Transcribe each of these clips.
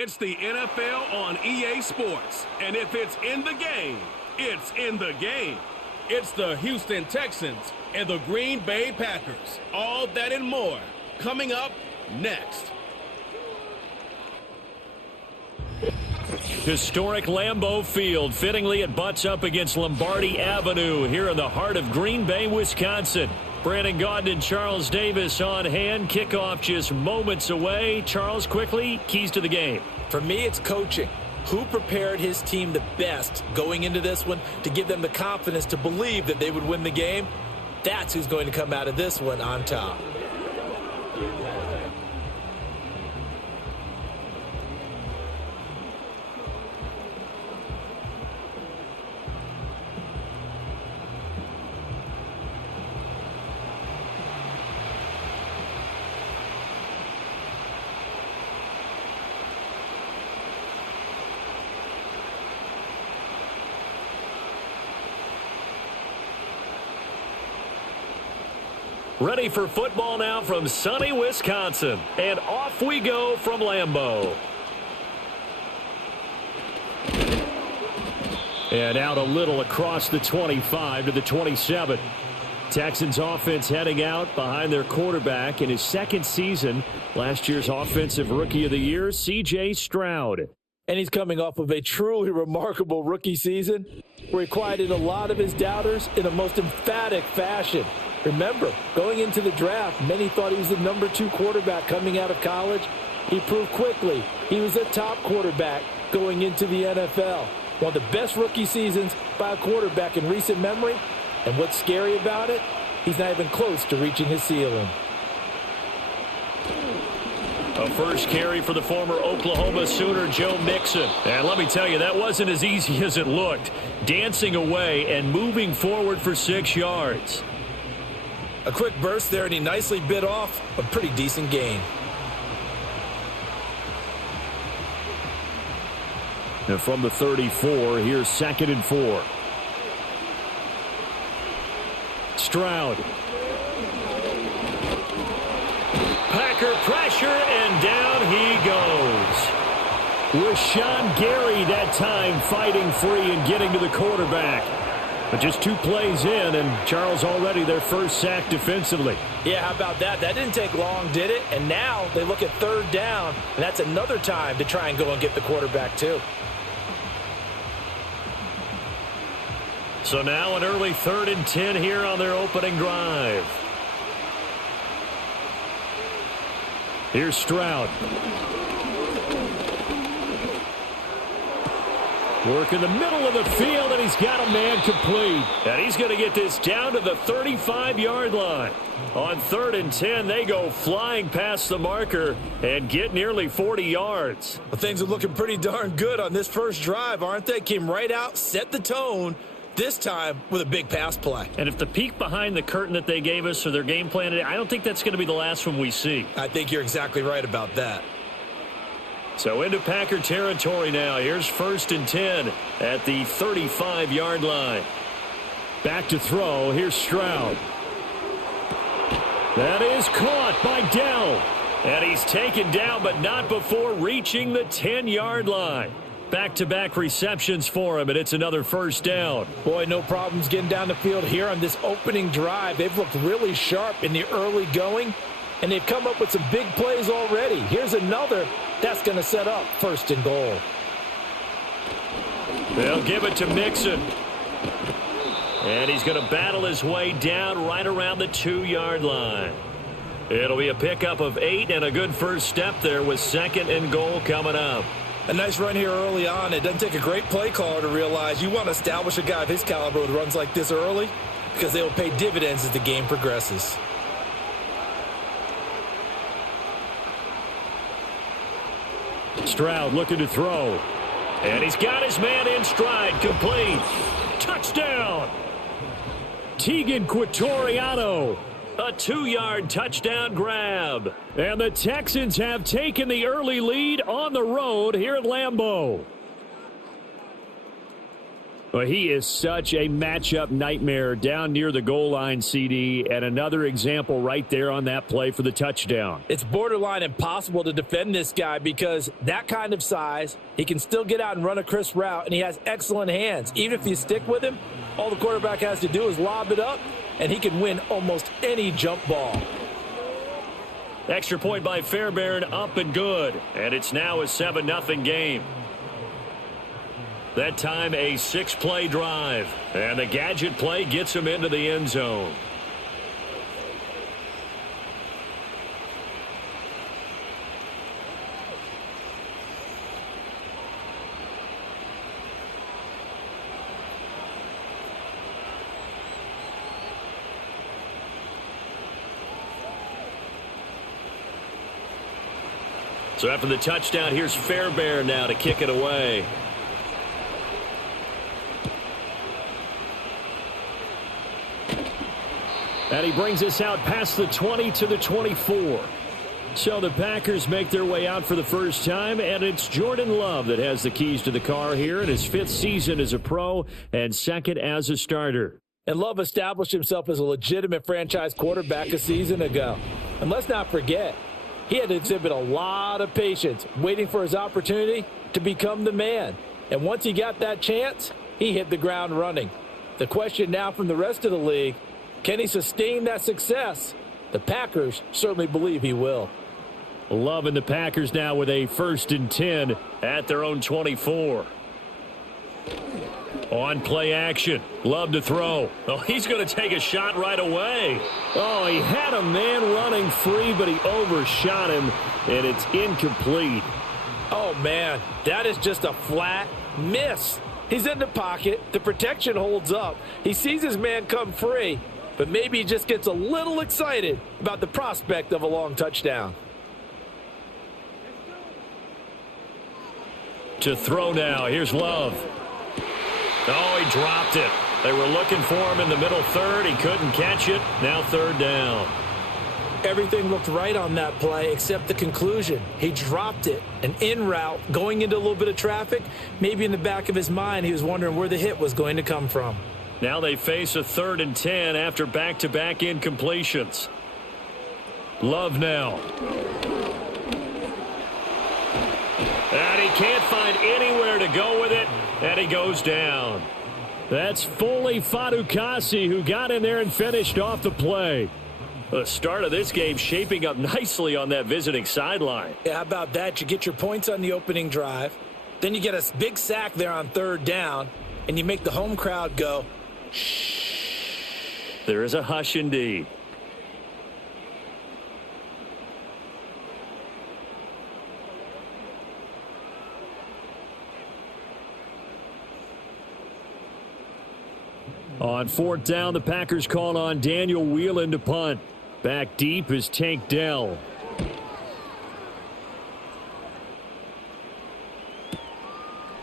It's the NFL on EA Sports. And if it's in the game, it's in the game. It's the Houston Texans and the Green Bay Packers. All that and more coming up next. Historic Lambeau Field. Fittingly, it butts up against Lombardi Avenue here in the heart of Green Bay, Wisconsin. Brandon Gaudin and Charles Davis on hand. Kickoff just moments away. Charles, quickly, keys to the game. For me, it's coaching. Who prepared his team the best going into this one to give them the confidence to believe that they would win the game? That's who's going to come out of this one on top. Ready for football now from sunny Wisconsin. And off we go from Lambeau. And out a little across the 25 to the 27. Texans offense heading out behind their quarterback in his second season. Last year's Offensive Rookie of the Year, C.J. Stroud. And he's coming off of a truly remarkable rookie season where he quieted a lot of his doubters in a most emphatic fashion. Remember, going into the draft, many thought he was the number 2 quarterback coming out of college. He proved quickly he was a top quarterback going into the NFL. One of the best rookie seasons by a quarterback in recent memory. And what's scary about it? He's not even close to reaching his ceiling. A first carry for the former Oklahoma Sooner, Joe Mixon. And let me tell you, that wasn't as easy as it looked. Dancing away and moving forward for 6 yards. A quick burst there, and he nicely bit off a pretty decent gain. And from the 34, here's 2nd and 4. Stroud. Packer pressure, and down he goes. Rashawn Gary that time fighting free and getting to the quarterback. But just 2 plays in, and Charles already their first sack defensively. Yeah, how about that? That didn't take long, did it? And now they look at 3rd down, and that's another time to try and go and get the quarterback too. So now an early 3rd and 10 here on their opening drive. Here's Stroud. Work in the middle of the field, and he's got a man complete. And he's going to get this down to the 35-yard line. On 3rd and 10, they go flying past the marker and get nearly 40 yards. Well, things are looking pretty darn good on this first drive, aren't they? Came right out, set the tone, this time with a big pass play. And if the peek behind the curtain that they gave us or their game plan today, I don't think that's going to be the last one we see. I think you're exactly right about that. So into Packer territory now. Here's 1st and 10 at the 35-yard line. Back to throw. Here's Stroud. That is caught by Dell. And he's taken down, but not before reaching the 10-yard line. Back-to-back receptions for him, and it's another first down. Boy, no problems getting down the field here on this opening drive. They've looked really sharp in the early going, and they've come up with some big plays already. Here's another. That's going to set up 1st and goal. They'll give it to Mixon. And he's going to battle his way down right around the 2-yard line. It'll be a pickup of 8 and a good first step there with 2nd and goal coming up. A nice run here early on. It doesn't take a great play caller to realize you want to establish a guy of his caliber with runs like this early because they will pay dividends as the game progresses. Stroud looking to throw. And he's got his man in stride. Complete. Touchdown. Tegan Quatoriano. A 2-yard touchdown grab. And the Texans have taken the early lead on the road here at Lambeau. Well, he is such a matchup nightmare down near the goal line, CD, and another example right there on that play for the touchdown. It's borderline impossible to defend this guy because that kind of size, he can still get out and run a crisp route, and he has excellent hands. Even if you stick with him, all the quarterback has to do is lob it up, and he can win almost any jump ball. Extra point by Fairbairn, up and good, and it's now a 7-0 game. That time a 6-play drive. And the gadget play gets him into the end zone. So after the touchdown, here's Fairbairn now to kick it away. And he brings us out past the 20 to the 24. So the Packers make their way out for the first time, and it's Jordan Love that has the keys to the car here in his 5th season as a pro and 2nd as a starter. And Love established himself as a legitimate franchise quarterback a season ago. And let's not forget, he had to exhibit a lot of patience waiting for his opportunity to become the man. And once he got that chance, he hit the ground running. The question now from the rest of the league, can he sustain that success? The Packers certainly believe he will. Love and the Packers now with a 1st and 10 at their own 24. On play action. Love to throw. Oh, he's going to take a shot right away. Oh, he had a man running free, but he overshot him, and it's incomplete. Oh, man, that is just a flat miss. He's in the pocket. The protection holds up. He sees his man come free, but maybe he just gets a little excited about the prospect of a long touchdown. To throw now. Here's Love. Oh, he dropped it. They were looking for him in the middle third. He couldn't catch it. Now 3rd down. Everything looked right on that play except the conclusion. He dropped it. An in route, going into a little bit of traffic. Maybe in the back of his mind, he was wondering where the hit was going to come from. Now they face a 3rd and 10 after back-to-back incompletions. Love now. And he can't find anywhere to go with it, and he goes down. That's Foley Fatukasi who got in there and finished off the play. The start of this game shaping up nicely on that visiting sideline. Yeah, how about that? You get your points on the opening drive. Then you get a big sack there on 3rd down, and you make the home crowd go, shh. There is a hush indeed. On 4th down, the Packers call on Daniel Whelan to punt. Back deep is Tank Dell.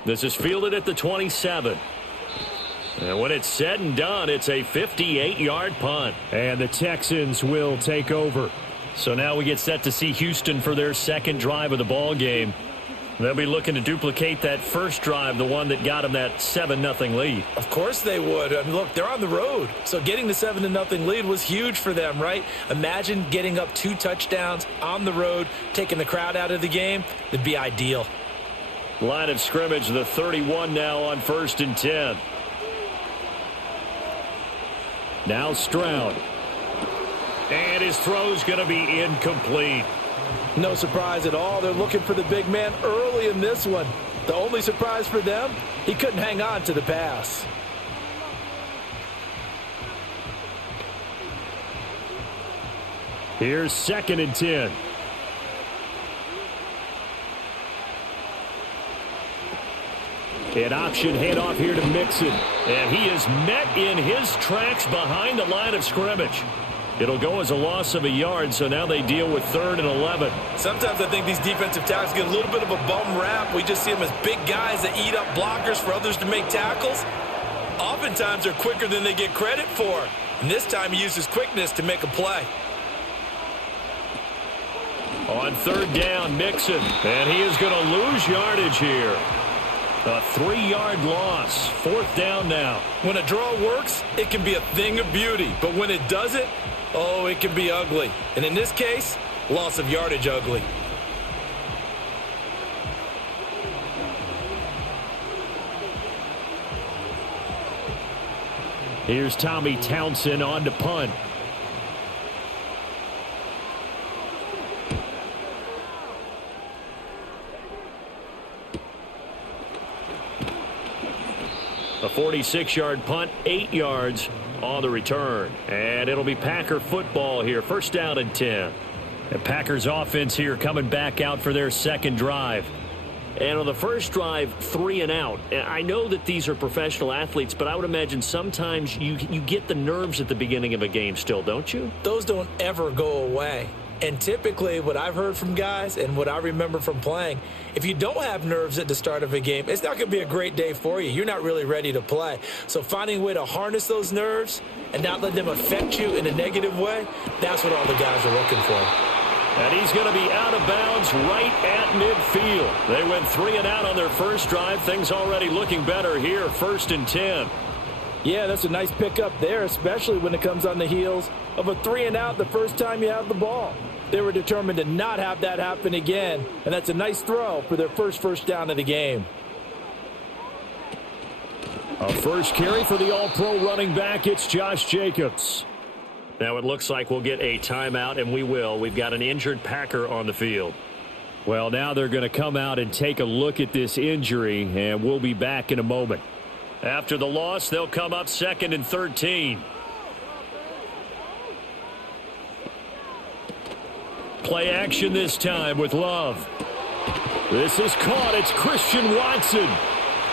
This is fielded at the 27. And when it's said and done, it's a 58-yard punt. And the Texans will take over. So now we get set to see Houston for their 2nd drive of the ball game. They'll be looking to duplicate that first drive, the one that got them that 7-0 lead. Of course they would. I mean, look, they're on the road. So getting the 7-0 lead was huge for them, right? Imagine getting up 2 touchdowns on the road, taking the crowd out of the game. It'd be ideal. Line of scrimmage, the 31 now on 1st and 10. Now Stroud. And his throw's going to be incomplete. No surprise at all. They're looking for the big man early in this one. The only surprise for them, he couldn't hang on to the pass. Here's 2nd and 10. An option handoff here to Mixon. And he is met in his tracks behind the line of scrimmage. It'll go as a loss of a yard, so now they deal with 3rd and 11. Sometimes I think these defensive tackles get a little bit of a bum rap. We just see them as big guys that eat up blockers for others to make tackles. Oftentimes they're quicker than they get credit for. And this time he uses quickness to make a play. On 3rd down, Mixon. And he is going to lose yardage here. A 3-yard loss. 4th down now. When a draw works, it can be a thing of beauty. But when it doesn't, oh, it can be ugly. And in this case, loss of yardage ugly. Here's Tommy Townsend on to punt. A 46-yard punt, 8 yards on the return. And it'll be Packer football here. 1st down and 10. The Packers offense here coming back out for their second drive. And on the first drive, 3 and out. I know that these are professional athletes, but I would imagine sometimes you get the nerves at the beginning of a game still, don't you? Those don't ever go away. And typically what I've heard from guys and what I remember from playing, if you don't have nerves at the start of a game, it's not going to be a great day for you. You're not really ready to play. So finding a way to harness those nerves and not let them affect you in a negative way, that's what all the guys are looking for. And he's going to be out of bounds right at midfield. They went 3 and out on their first drive. Things already looking better here. 1st and 10. Yeah, that's a nice pickup there, especially when it comes on the heels of a 3 and out the first time you have the ball. They were determined to not have that happen again, and that's a nice throw for their first down of the game. A first carry for the All-Pro running back. It's Josh Jacobs. Now it looks like we'll get a timeout, and we will. We've got an injured Packer on the field. Well, now they're going to come out and take a look at this injury, and we'll be back in a moment. After the loss, they'll come up 2nd and 13. Play action this time with Love. This is caught. It's Christian Watson.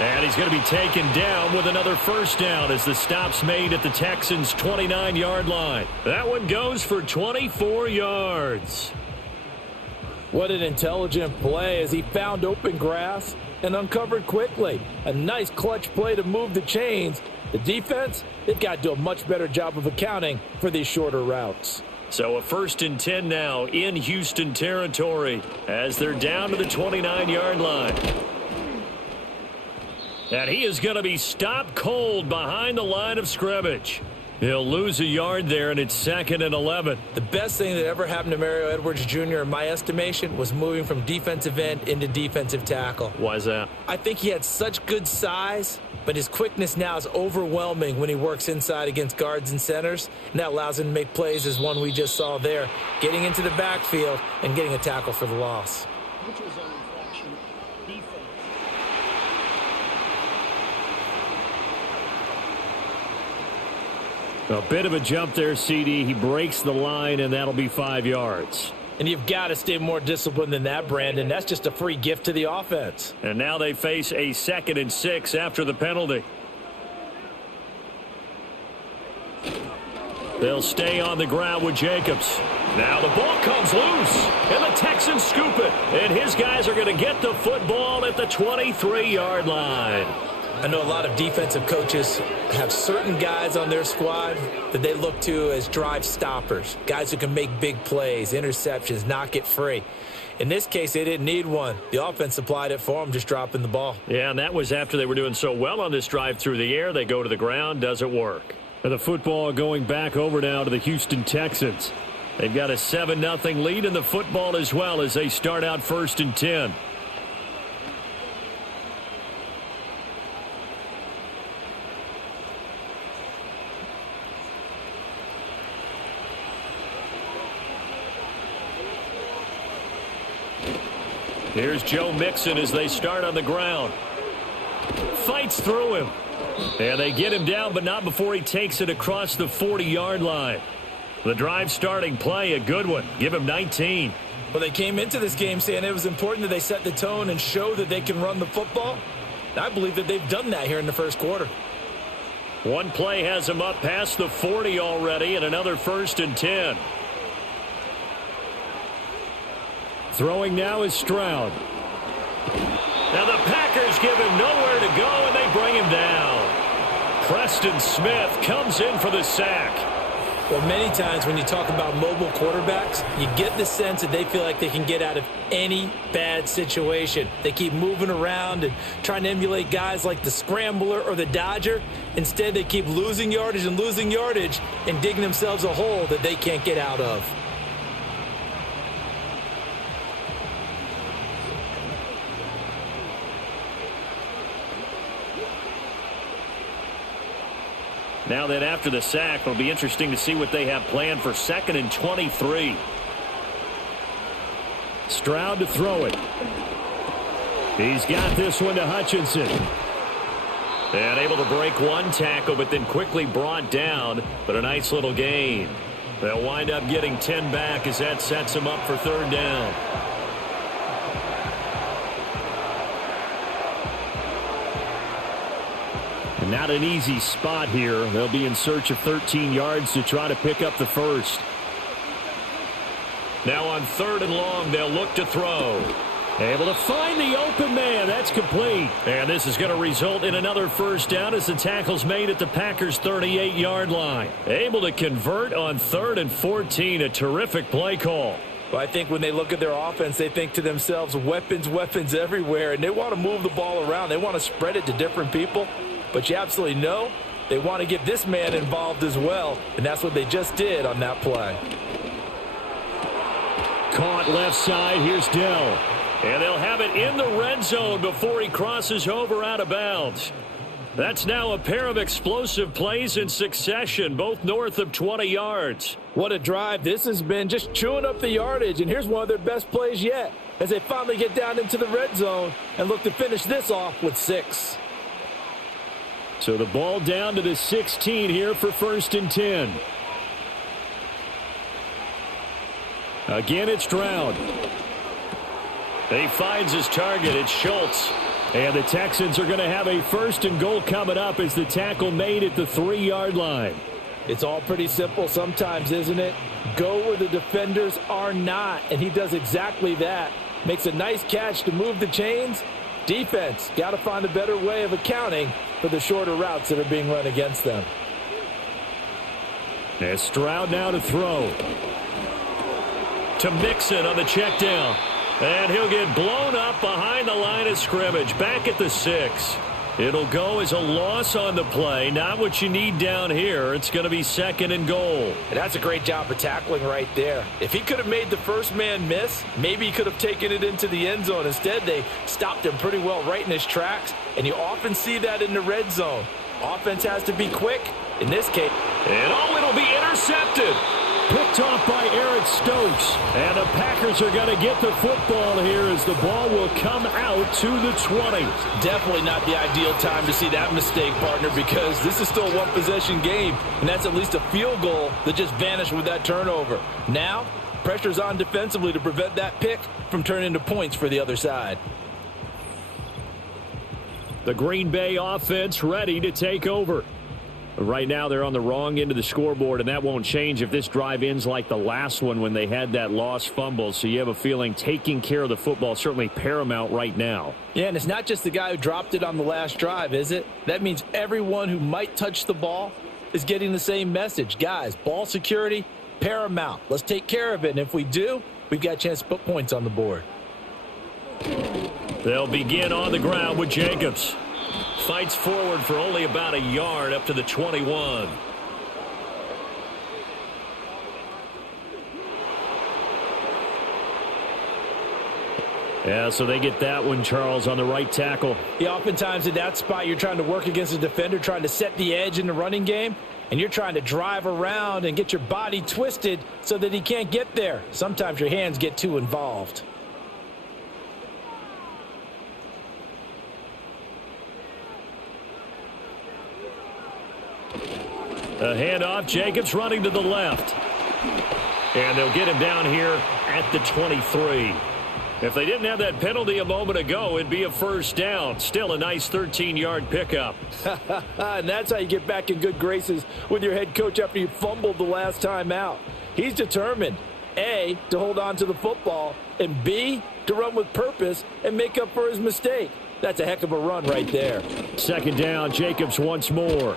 And he's going to be taken down with another first down as the stop's made at the Texans' 29-yard line. That one goes for 24 yards. What an intelligent play as he found open grass and uncovered quickly. A nice clutch play to move the chains. The defense, they've got to do a much better job of accounting for these shorter routes. So a 1st and 10 now in Houston territory as they're down to the 29-yard line. And he is going to be stopped cold behind the line of scrimmage. He'll lose a yard there, and it's 2nd and 11. The best thing that ever happened to Mario Edwards Jr., in my estimation, was moving from defensive end into defensive tackle. Why is that? I think he had such good size, but his quickness now is overwhelming when he works inside against guards and centers, and that allows him to make plays as one we just saw there, getting into the backfield and getting a tackle for the loss. A bit of a jump there, CD. He breaks the line, and that'll be 5 yards. And you've got to stay more disciplined than that, Brandon. That's just a free gift to the offense. And now they face a 2nd and 6 after the penalty. They'll stay on the ground with Jacobs. Now the ball comes loose, and the Texans scoop it. And his guys are going to get the football at the 23-yard line. I know a lot of defensive coaches have certain guys on their squad that they look to as drive stoppers, guys who can make big plays, interceptions, knock it free. In this case, they didn't need one. The offense supplied it for them, just dropping the ball. Yeah, and that was after they were doing so well on this drive through the air. They go to the ground, doesn't work. And the football going back over now to the Houston Texans. They've got a 7-0 lead in the football as well as they start out 1st and 10. Here's Joe Mixon as they start on the ground. Fights through him. And they get him down, but not before he takes it across the 40-yard line. The drive starting play, a good one. Give him 19. Well, they came into this game saying it was important that they set the tone and show that they can run the football. I believe that they've done that here in the first quarter. One play has him up past the 40 already, and another 1st and 10. Throwing now is Stroud. Now the Packers give him nowhere to go, and they bring him down. Preston Smith comes in for the sack. Well, many times when you talk about mobile quarterbacks, you get the sense that they feel like they can get out of any bad situation. They keep moving around and trying to emulate guys like the Scrambler or the Dodger. Instead, they keep losing yardage and digging themselves a hole that they can't get out of. Now then, after the sack, it'll be interesting to see what they have planned for 2nd and 23. Stroud to throw it. He's got this one to Hutchinson. And able to break one tackle, but then quickly brought down. But a nice little gain. They'll wind up getting 10 back as that sets them up for 3rd down. And not an easy spot here. They'll be in search of 13 yards to try to pick up the first. Now on 3rd and long, they'll look to throw. Able to find the open man. That's complete. And this is going to result in another first down as the tackle's made at the Packers' 38-yard line. Able to convert on 3rd and 14. A terrific play call. Well, I think when they look at their offense, they think to themselves, weapons everywhere, and they want to move the ball around. They want to spread it to different people. But you absolutely know they want to get this man involved as well, and that's what they just did on that play. Caught left side. Here's Dell. And they'll have it in the red zone before he crosses over out of bounds. That's now a pair of explosive plays in succession, both north of 20 yards. What a drive this has been, just chewing up the yardage, and here's one of their best plays yet as they finally get down into the red zone and look to finish this off with 6. So the ball down to the 16 here for 1st and 10. Again, it's Stroud. He finds his target. It's Schultz. And the Texans are going to have a 1st and goal coming up as the tackle made at the 3-yard line. It's all pretty simple sometimes, isn't it? Go where the defenders are not, and he does exactly that. Makes a nice catch to move the chains. Defense got to find a better way of accounting for the shorter routes that are being run against them. And Stroud now to throw. To Mixon on the check down. And he'll get blown up behind the line of scrimmage. Back at the 6. It'll go as a loss on the play. Not what you need down here. It's going to be 2nd and goal. And that's a great job of tackling right there. If he could have made the first man miss, maybe he could have taken it into the end zone. Instead, they stopped him pretty well right in his tracks. And you often see that in the red zone. Offense has to be quick. In this case. And it'll be intercepted. Picked off by Eric Stokes. And the Packers are going to get the football here as the ball will come out to the 20. Definitely not the ideal time to see that mistake, partner, because this is still a one-possession game, and that's at least a field goal that just vanished with that turnover. Now, pressure's on defensively to prevent that pick from turning into points for the other side. The Green Bay offense ready to take over. Right now, they're on the wrong end of the scoreboard, and that won't change if this drive ends like the last one when they had that lost fumble. So you have a feeling taking care of the football is certainly paramount right now. Yeah, and it's not just the guy who dropped it on the last drive, is it? That means everyone who might touch the ball is getting the same message. Guys, ball security, paramount. Let's take care of it, and if we do, we've got a chance to put points on the board. They'll begin on the ground with Jacobs. Fights forward for only about a yard up to the 21. Yeah, so they get that one, Charles, on the right tackle. Yeah, oftentimes in that spot, you're trying to work against a defender, trying to set the edge in the running game, and you're trying to drive around and get your body twisted so that he can't get there. Sometimes your hands get too involved. A handoff, Jacobs running to the left. And they'll get him down here at the 23. If they didn't have that penalty a moment ago, it'd be a first down. Still a nice 13-yard pickup. And that's how you get back in good graces with your head coach after you fumbled the last time out. He's determined, A, to hold on to the football, and B, to run with purpose and make up for his mistake. That's a heck of a run right there. Second down, Jacobs once more.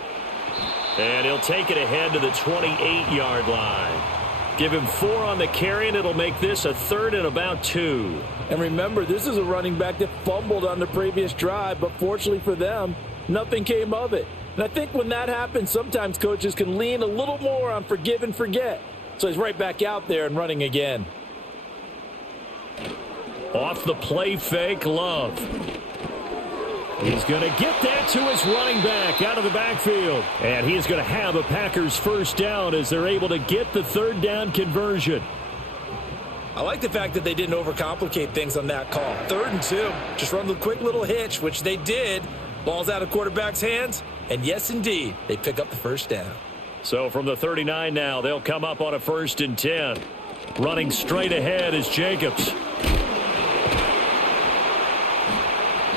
And he'll take it ahead to the 28-yard line. Give him 4 on the carry, and it'll make this a 3rd and about 2. And remember, this is a running back that fumbled on the previous drive, but fortunately for them, nothing came of it. And I think when that happens, sometimes coaches can lean a little more on forgive and forget. So he's right back out there and running again. Off the play fake, Love. He's going to get that to his running back out of the backfield. And he is going to have a Packers first down as they're able to get the 3rd down conversion. I like the fact that they didn't overcomplicate things on that call. 3rd and 2. Just run the quick little hitch, which they did. Ball's out of quarterback's hands. And yes, indeed, they pick up the first down. So from the 39 now, they'll come up on a 1st and 10. Running straight ahead is Jacobs.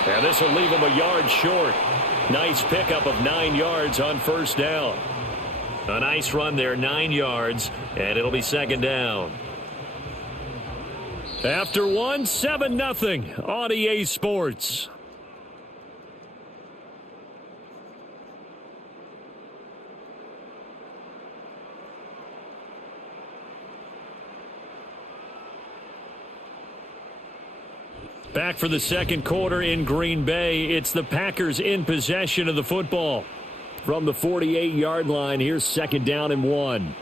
And this will leave him a yard short. Nice pickup of 9 yards on 1st down. A nice run there, 9 yards, and it'll be 2nd down. After 1, 7-0 on EA Sports. Back for the 2nd quarter in Green Bay. It's the Packers in possession of the football. From the 48-yard line, here's 2nd down and 1.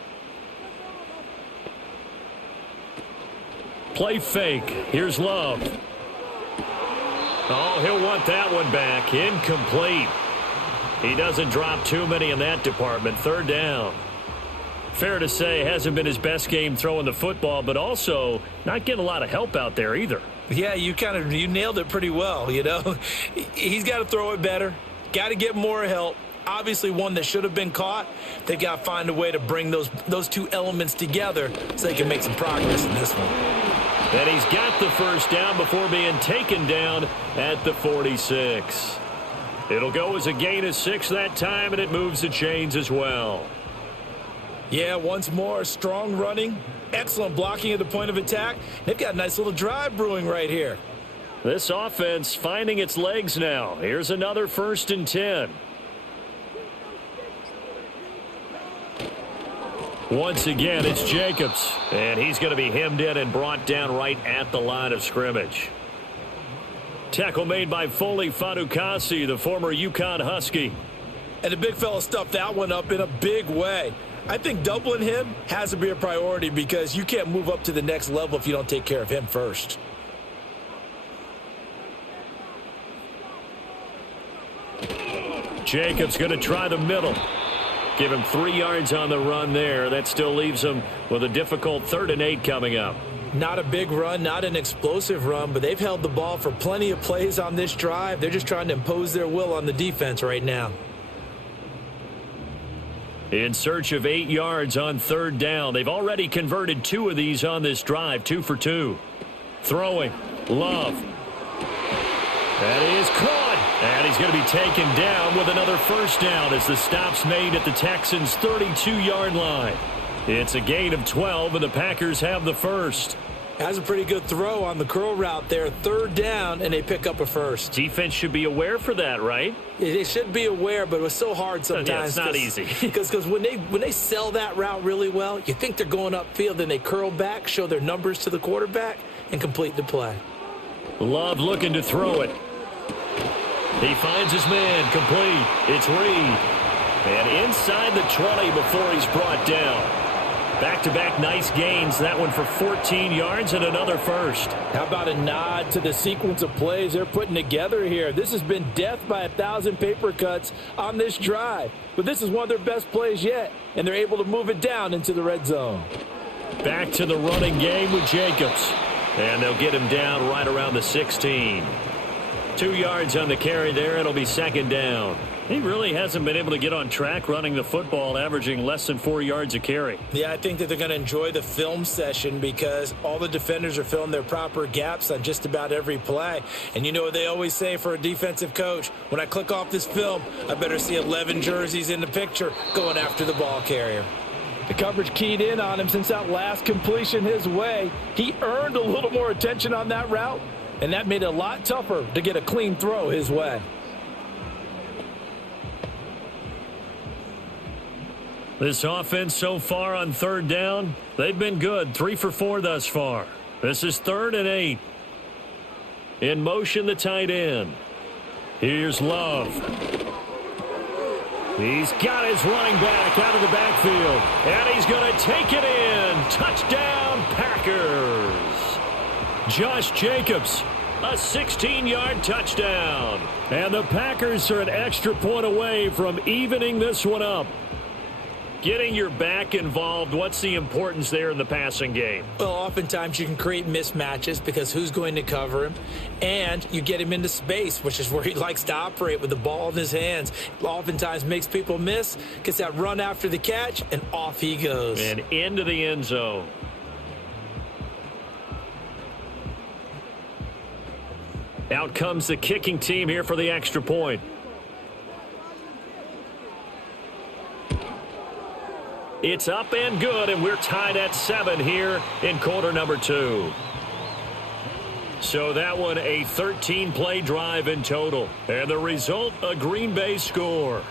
Play fake. Here's Love. Oh, he'll want that one back. Incomplete. He doesn't drop too many in that department. 3rd down. Fair to say, hasn't been his best game throwing the football, but also not getting a lot of help out there either. Yeah, you nailed it pretty well, you know. He's got to throw it better. Got to get more help. Obviously one that should have been caught. They got to find a way to bring those 2 elements together so they can make some progress in this one. And he's got the first down before being taken down at the 46. It'll go as a gain of 6 that time, and it moves the chains as well. Yeah, once more, strong running, excellent blocking at the point of attack. They've got a nice little drive brewing right here. This offense finding its legs now. Here's another 1st and 10. Once again, it's Jacobs. And he's going to be hemmed in and brought down right at the line of scrimmage. Tackle made by Foley Fadukasi, the former UConn Husky. And the big fella stuffed that one up in a big way. I think doubling him has to be a priority because you can't move up to the next level if you don't take care of him first. Jacobs going to try the middle. Give him 3 yards on the run there. That still leaves him with a difficult 3rd and 8 coming up. Not a big run, not an explosive run, but they've held the ball for plenty of plays on this drive. They're just trying to impose their will on the defense right now. In search of 8 yards on 3rd down. They've already converted 2 of these on this drive, 2 for 2. Throwing, Love. That is caught. And he's going to be taken down with another first down as the stop's made at the Texans' 32-yard line. It's a gain of 12, and the Packers have the first. Has a pretty good throw on the curl route there. 3rd down, and they pick up a first. Defense should be aware for that, right? They should be aware, but it was so hard sometimes. Yeah, it's not easy. Because when they sell that route really well, you think they're going upfield, then they curl back, show their numbers to the quarterback, and complete the play. Love looking to throw it. He finds his man, complete. It's Reed. And inside the 20 before he's brought down. Back-to-back nice gains. That one for 14 yards and another first. How about a nod to the sequence of plays they're putting together here? This has been death by 1,000 paper cuts on this drive. But this is one of their best plays yet, and they're able to move it down into the red zone. Back to the running game with Jacobs. And they'll get him down right around the 16. 2 yards on the carry there. It'll be 2nd down. He really hasn't been able to get on track running the football, averaging less than 4 yards a carry. Yeah, I think that they're going to enjoy the film session because all the defenders are filling their proper gaps on just about every play. And you know what they always say for a defensive coach? When I click off this film, I better see 11 jerseys in the picture going after the ball carrier. The coverage keyed in on him since that last completion his way. He earned a little more attention on that route, and that made it a lot tougher to get a clean throw his way. This offense so far on third down, they've been good. 3 for 4 thus far. This is 3rd and 8. In motion, the tight end. Here's Love. He's got his running back out of the backfield. And he's going to take it in. Touchdown, Packers. Josh Jacobs, a 16-yard touchdown. And the Packers are an extra point away from evening this one up. Getting your back involved, what's the importance there in the passing game? Well, oftentimes you can create mismatches because who's going to cover him? And you get him into space, which is where he likes to operate with the ball in his hands. Oftentimes makes people miss, gets that run after the catch, and off he goes. And into the end zone. Out comes the kicking team here for the extra point. It's up and good, and we're tied at 7 here in quarter number 2. So that one a 13-play drive in total. And the result, a Green Bay score.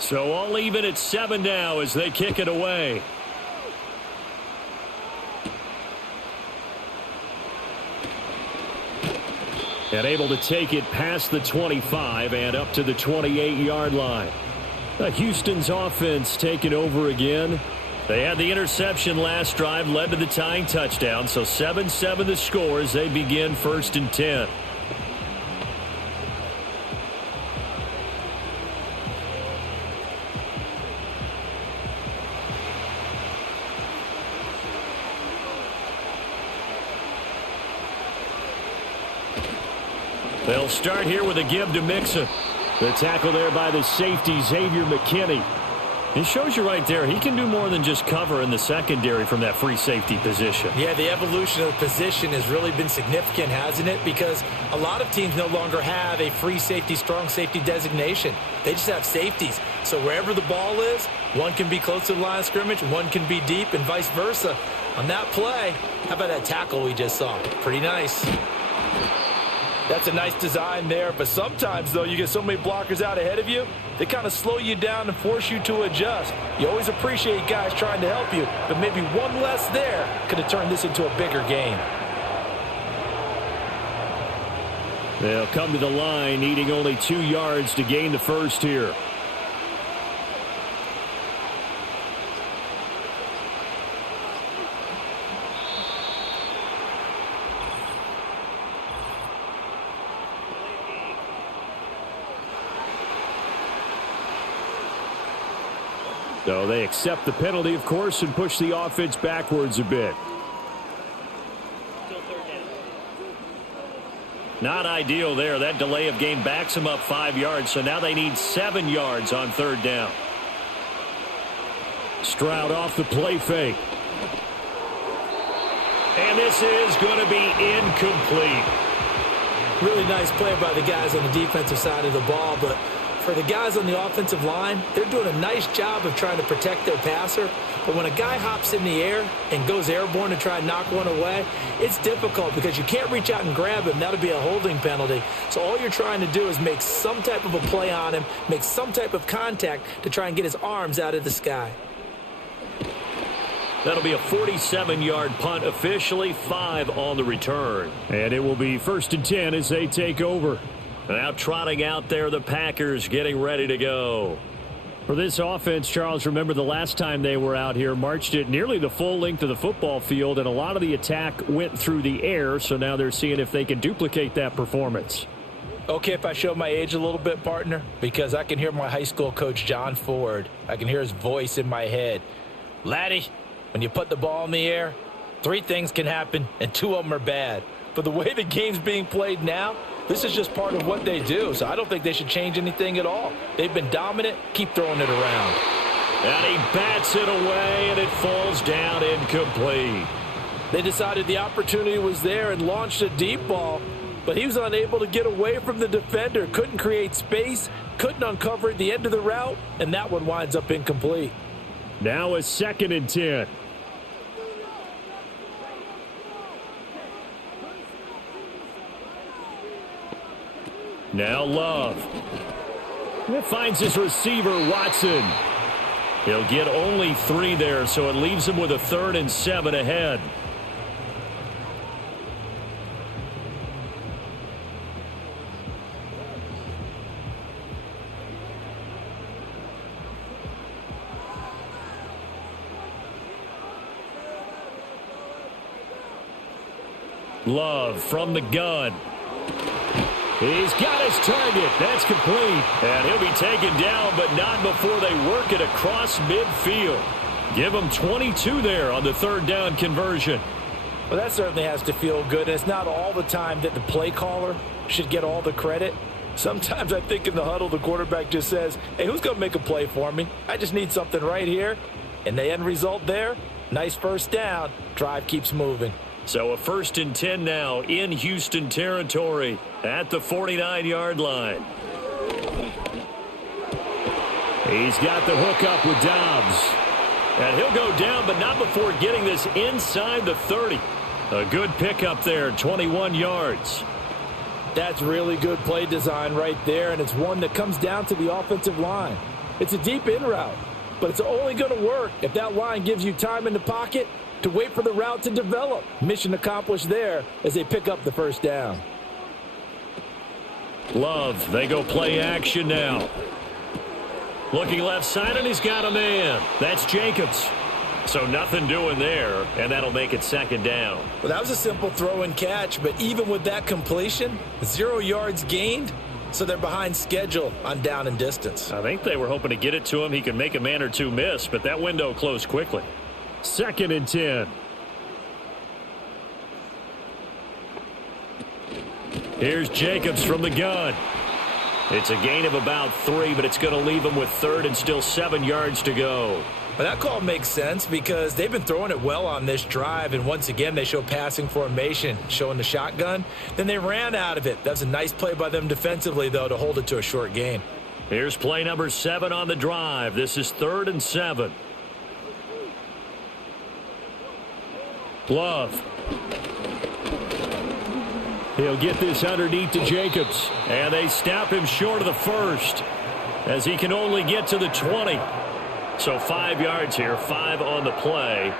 So all even at 7 now as they kick it away. And able to take it past the 25 and up to the 28-yard line. Houston's offense taking over again. They had the interception last drive, led to the tying touchdown. So 7-7 the score as they begin 1st and 10. They'll start here with a give to Mixon. The tackle there by the safety, Xavier McKinney. It shows you right there, he can do more than just cover in the secondary from that free safety position. Yeah, the evolution of the position has really been significant, hasn't it? Because a lot of teams no longer have a free safety, strong safety designation. They just have safeties. So wherever the ball is, one can be close to the line of scrimmage, one can be deep, and vice versa. On that play, how about that tackle we just saw? Pretty nice. That's a nice design there, but sometimes, though, you get so many blockers out ahead of you, they kind of slow you down and force you to adjust. You always appreciate guys trying to help you, but maybe one less there could have turned this into a bigger game. They'll come to the line, needing only 2 yards to gain the first here. So they accept the penalty, of course, and push the offense backwards a bit. Not ideal there. That delay of game backs them up 5 yards, so now they need 7 yards on 3rd down. Stroud off the play fake. And this is going to be incomplete. Really nice play by the guys on the defensive side of the ball, but for the guys on the offensive line, they're doing a nice job of trying to protect their passer. But when a guy hops in the air and goes airborne to try and knock one away, it's difficult because you can't reach out and grab him. That'll be a holding penalty. So all you're trying to do is make some type of a play on him, make some type of contact to try and get his arms out of the sky. That'll be a 47-yard punt, officially 5 on the return. And it will be 1st and 10 as they take over. Now trotting out there, the Packers getting ready to go. For this offense, Charles, remember the last time they were out here, marched it nearly the full length of the football field, and a lot of the attack went through the air, so now they're seeing if they can duplicate that performance. Okay, if I show my age a little bit, partner, because I can hear my high school coach, John Ford. I can hear his voice in my head. Laddie, when you put the ball in the air, 3 things can happen, and 2 of them are bad. But the way the game's being played now, this is just part of what they do, so I don't think they should change anything at all. They've been dominant. Keep throwing it around. And he bats it away, and it falls down incomplete. They decided the opportunity was there and launched a deep ball, but he was unable to get away from the defender, couldn't create space, couldn't uncover at the end of the route, and that one winds up incomplete. Now a 2nd and 10. Now Love. It finds his receiver, Watson. He'll get only 3 there, so it leaves him with a 3rd and 7 ahead. Love from the gun. He's got his target. That's complete. And he'll be taken down, but not before they work it across midfield. Give him 22 there on the 3rd down conversion. Well, that certainly has to feel good. And it's not all the time that the play caller should get all the credit. Sometimes I think in the huddle, the quarterback just says, hey, who's going to make a play for me? I just need something right here. And the end result there, nice 1st down. Drive keeps moving. So a 1st and 10 now in Houston territory at the 49-yard line. He's got the hook up with Dobbs. And he'll go down, but not before getting this inside the 30. A good pickup there, 21 yards. That's really good play design right there, and it's one that comes down to the offensive line. It's a deep in route, but it's only going to work if that line gives you time in the pocket to wait for the route to develop. Mission accomplished there as they pick up the 1st down. Love, they go play action now. Looking left side, and he's got a man. That's Jacobs. So nothing doing there, and that'll make it 2nd down. Well, that was a simple throw and catch, but even with that completion, 0 yards gained, so they're behind schedule on down and distance. I think they were hoping to get it to him. He could make a man or two miss, but that window closed quickly. 2nd and 10. Here's Jacobs from the gun. It's a gain of about 3, but it's going to leave him with 3rd and still 7 yards to go. Well, that call makes sense because they've been throwing it well on this drive, and once again they show passing formation, showing the shotgun. Then they ran out of it. That's a nice play by them defensively, though, to hold it to a short gain. Here's play number 7 on the drive. This is 3rd and 7. Love. He'll get this underneath to Jacobs. And they snap him short of the 1st as he can only get to the 20. So 5 yards here, 5 on the play.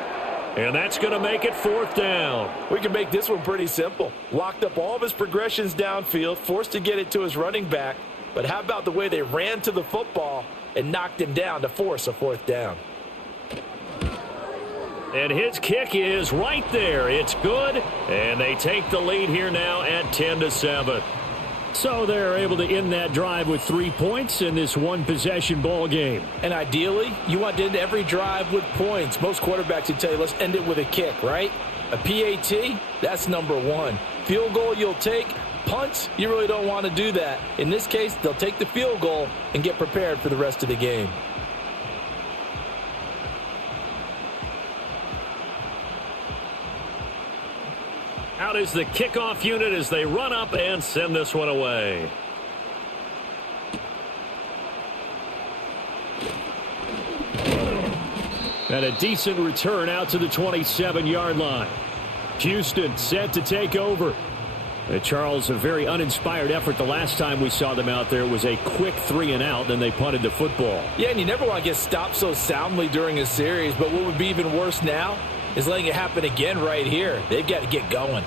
And that's going to make it 4th down. We can make this one pretty simple. Locked up all of his progressions downfield, forced to get it to his running back. But how about the way they ran to the football and knocked him down to force a 4th down? And his kick is right there. It's good. And they take the lead here now at 10-7. So they're able to end that drive with 3 points in this one-possession ball game. And ideally, you want to end every drive with points. Most quarterbacks would tell you, let's end it with a kick, right? A PAT, that's number 1. Field goal you'll take. Punts, you really don't want to do that. In this case, they'll take the field goal and get prepared for the rest of the game. Out is the kickoff unit as they run up and send this one away. And a decent return out to the 27-yard line. Houston set to take over. Charles, a very uninspired effort the last time we saw them out there. Was a quick 3 and out, then they punted the football. Yeah, and you never want to get stopped so soundly during a series, but what would be even worse now is letting it happen again right here. They've got to get going.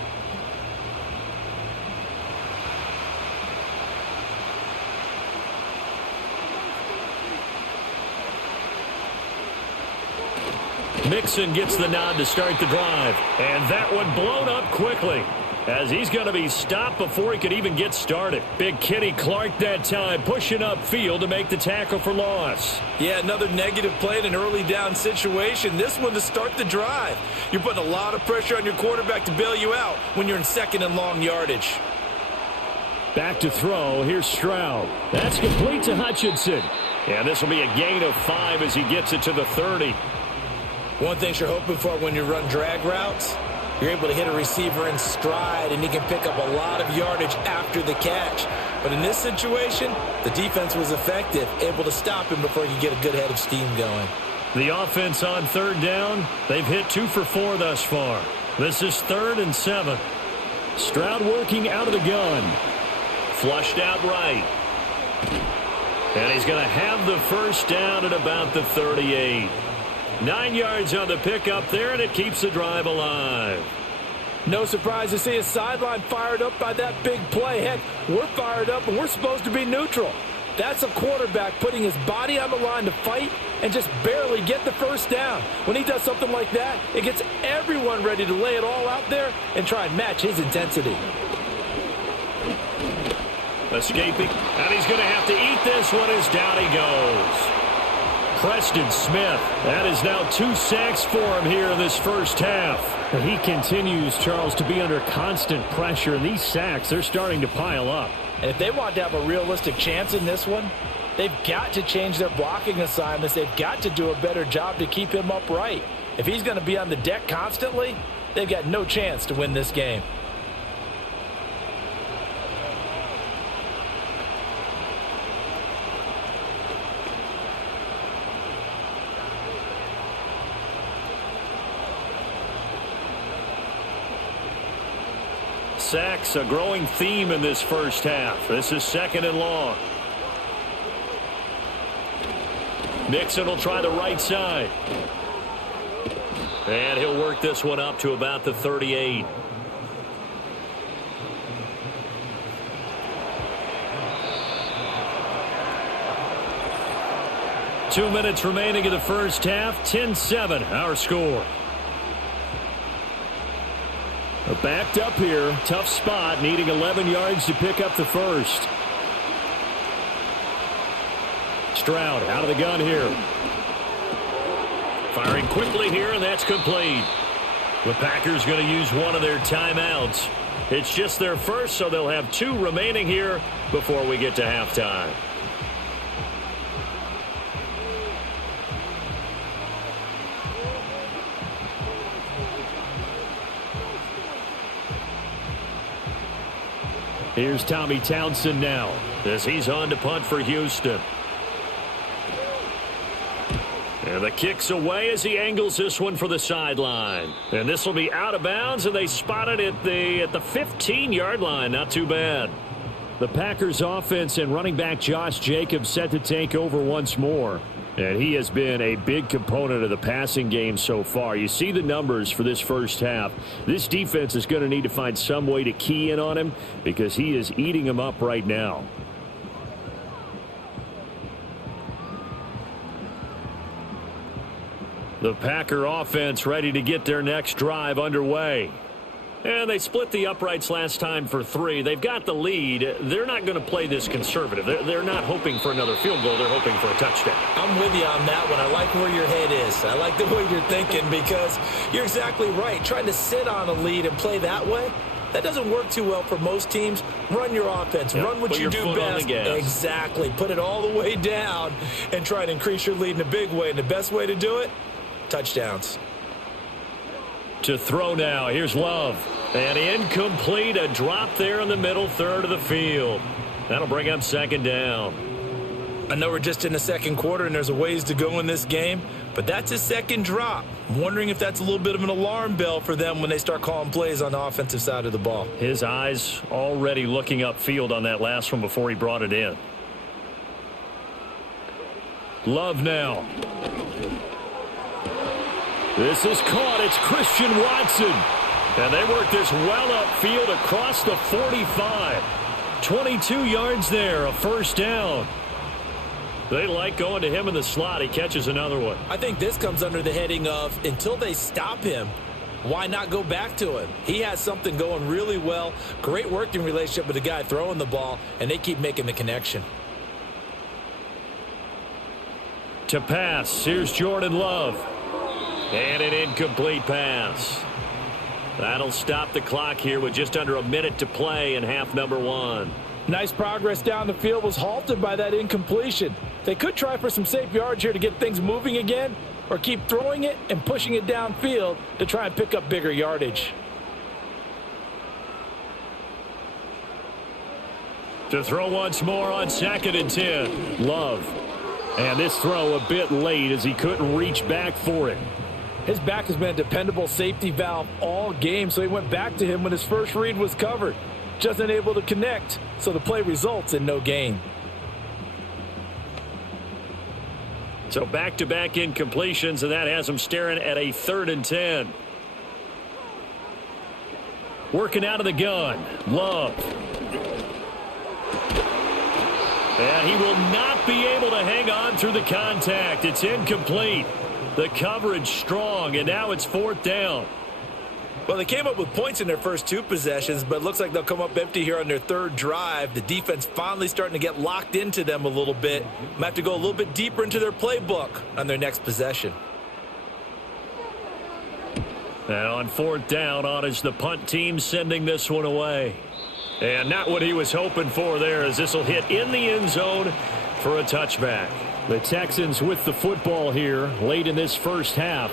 Mixon gets the nod to start the drive. And that one blown up quickly as he's going to be stopped before he could even get started. Big Kenny Clark that time pushing upfield to make the tackle for loss. Yeah, another negative play in an early down situation. This one to start the drive. You're putting a lot of pressure on your quarterback to bail you out when you're in 2nd and long yardage. Back to throw. Here's Stroud. That's complete to Hutchinson. And this will be a gain of 5 as he gets it to the 30. One thing you're hoping for when you run drag routes, You're able to hit a receiver in stride, and he can pick up a lot of yardage after the catch. But in this situation, the defense was effective, able to stop him before he could get a good head of steam going. The offense on third down, they've hit 2 for 4 thus far. This is 3rd and 7. Stroud working out of the gun. Flushed out right. And he's going to have the first down at about the 38. 9 yards on the pickup there, and it keeps the drive alive. No surprise to see a sideline fired up by that big play. Heck, we're fired up, and we're supposed to be neutral. That's a quarterback putting his body on the line to fight and just barely get the first down. When he does something like that, it gets everyone ready to lay it all out there and try and match his intensity. Escaping, and he's going to have to eat this one as down he goes. Preston Smith, that is now 2 sacks for him here in this first half. And he continues, Charles, to be under constant pressure, and these sacks, they're starting to pile up. And if they want to have a realistic chance in this one, they've got to change their blocking assignments. They've got to do a better job to keep him upright. If he's going to be on the deck constantly, they've got no chance to win this game. Sacks, a growing theme in this first half. This is 2nd and long. Mixon will try the right side. And he'll work this one up to about the 38. Two minutes remaining in the first half. 10-7, our score. Backed up here, tough spot, needing 11 yards to pick up the first. Stroud out of the gun here. Firing quickly here, and that's complete. The Packers going to use one of their timeouts. It's just their first, so they'll have 2 remaining here before we get to halftime. Here's Tommy Townsend now, as he's on to punt for Houston. And the kick's away as he angles this one for the sideline. And this will be out of bounds, and they spot it at the 15-yard line. Not too bad. The Packers offense and running back Josh Jacobs set to take over once more. And he has been a big component of the passing game so far. You see the numbers for this first half. This defense is going to need to find some way to key in on him because he is eating them up right now. The Packer offense ready to get their next drive underway. And they split the uprights last time for 3. They've got the lead. They're not going to play this conservative. They're not hoping for another field goal. They're hoping for a touchdown. I'm with you on that one. I like where your head is. I like the way you're thinking because you're exactly right. Trying to sit on a lead and play that way, that doesn't work too well for most teams. Run your offense. Yep, run what you do best. Exactly. Put it all the way down and try to increase your lead in a big way. And the best way to do it, touchdowns. To throw now. Here's Love. And incomplete. A drop there in the middle third of the field. That'll bring up 2nd down. I know we're just in the second quarter and there's a ways to go in this game, but that's a second drop. I'm wondering if that's a little bit of an alarm bell for them when they start calling plays on the offensive side of the ball. His eyes already looking upfield on that last one before he brought it in. Love now. This is caught. It's Christian Watson. And they work this well upfield across the 45. 22 yards there, a first down. They like going to him in the slot. He catches another one. I think this comes under the heading of until they stop him, why not go back to him? He has something going really well. Great working relationship with the guy throwing the ball, and they keep making the connection. To pass, here's Jordan Love. And an incomplete pass. That'll stop the clock here with just under a minute to play in half number 1. Nice progress down the field was halted by that incompletion. They could try for some safe yards here to get things moving again, or keep throwing it and pushing it downfield to try and pick up bigger yardage. To throw once more on 2nd and 10. Love. And this throw a bit late as he couldn't reach back for it. His back has been a dependable safety valve all game, so he went back to him when his first read was covered. Just unable to connect, so the play results in no gain. So back-to-back incompletions, and that has him staring at a 3rd and 10. Working out of the gun. Love. And he will not be able to hang on through the contact. It's incomplete. The coverage strong, and now it's 4th down. Well, they came up with points in their first 2 possessions, but it looks like they'll come up empty here on their 3rd drive. The defense finally starting to get locked into them a little bit. Might have to go a little bit deeper into their playbook on their next possession. And on 4th down, on is the punt team sending this one away. And not what he was hoping for there, as this will hit in the end zone for a touchback. The Texans with the football here late in this first half.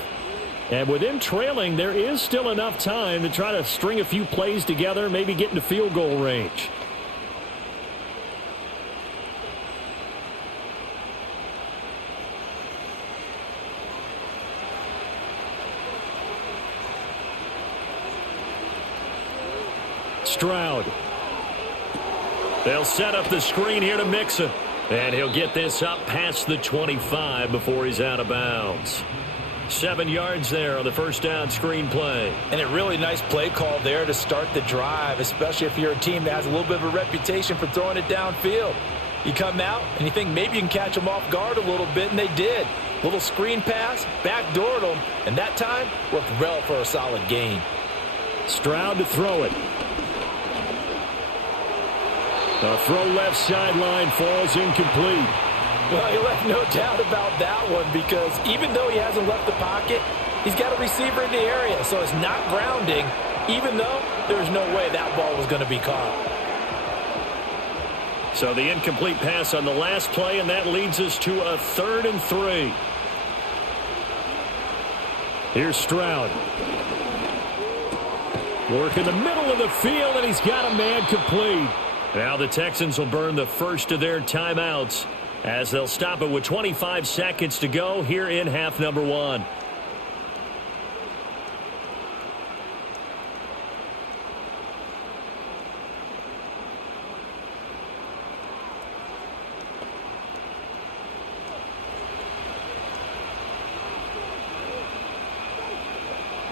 And with them trailing, there is still enough time to try to string a few plays together, maybe get into field goal range. Stroud. They'll set up the screen here to Mixon. And he'll get this up past the 25 before he's out of bounds. 7 yards there on the first down screen play. And a really nice play call there to start the drive, especially if you're a team that has a little bit of a reputation for throwing it downfield. You come out and you think maybe you can catch them off guard a little bit, and they did. Little screen pass, backdoored them, and that time worked well for a solid gain. Stroud to throw it. The throw left sideline falls incomplete. Well, he left no doubt about that one, because even though he hasn't left the pocket, he's got a receiver in the area, so it's not grounding, even though there's no way that ball was going to be caught. So the incomplete pass on the last play, and that leads us to a 3rd and 3. Here's Stroud. Work in the middle of the field, and he's got a man complete. Now the Texans will burn the first of their timeouts as they'll stop it with 25 seconds to go here in half number 1.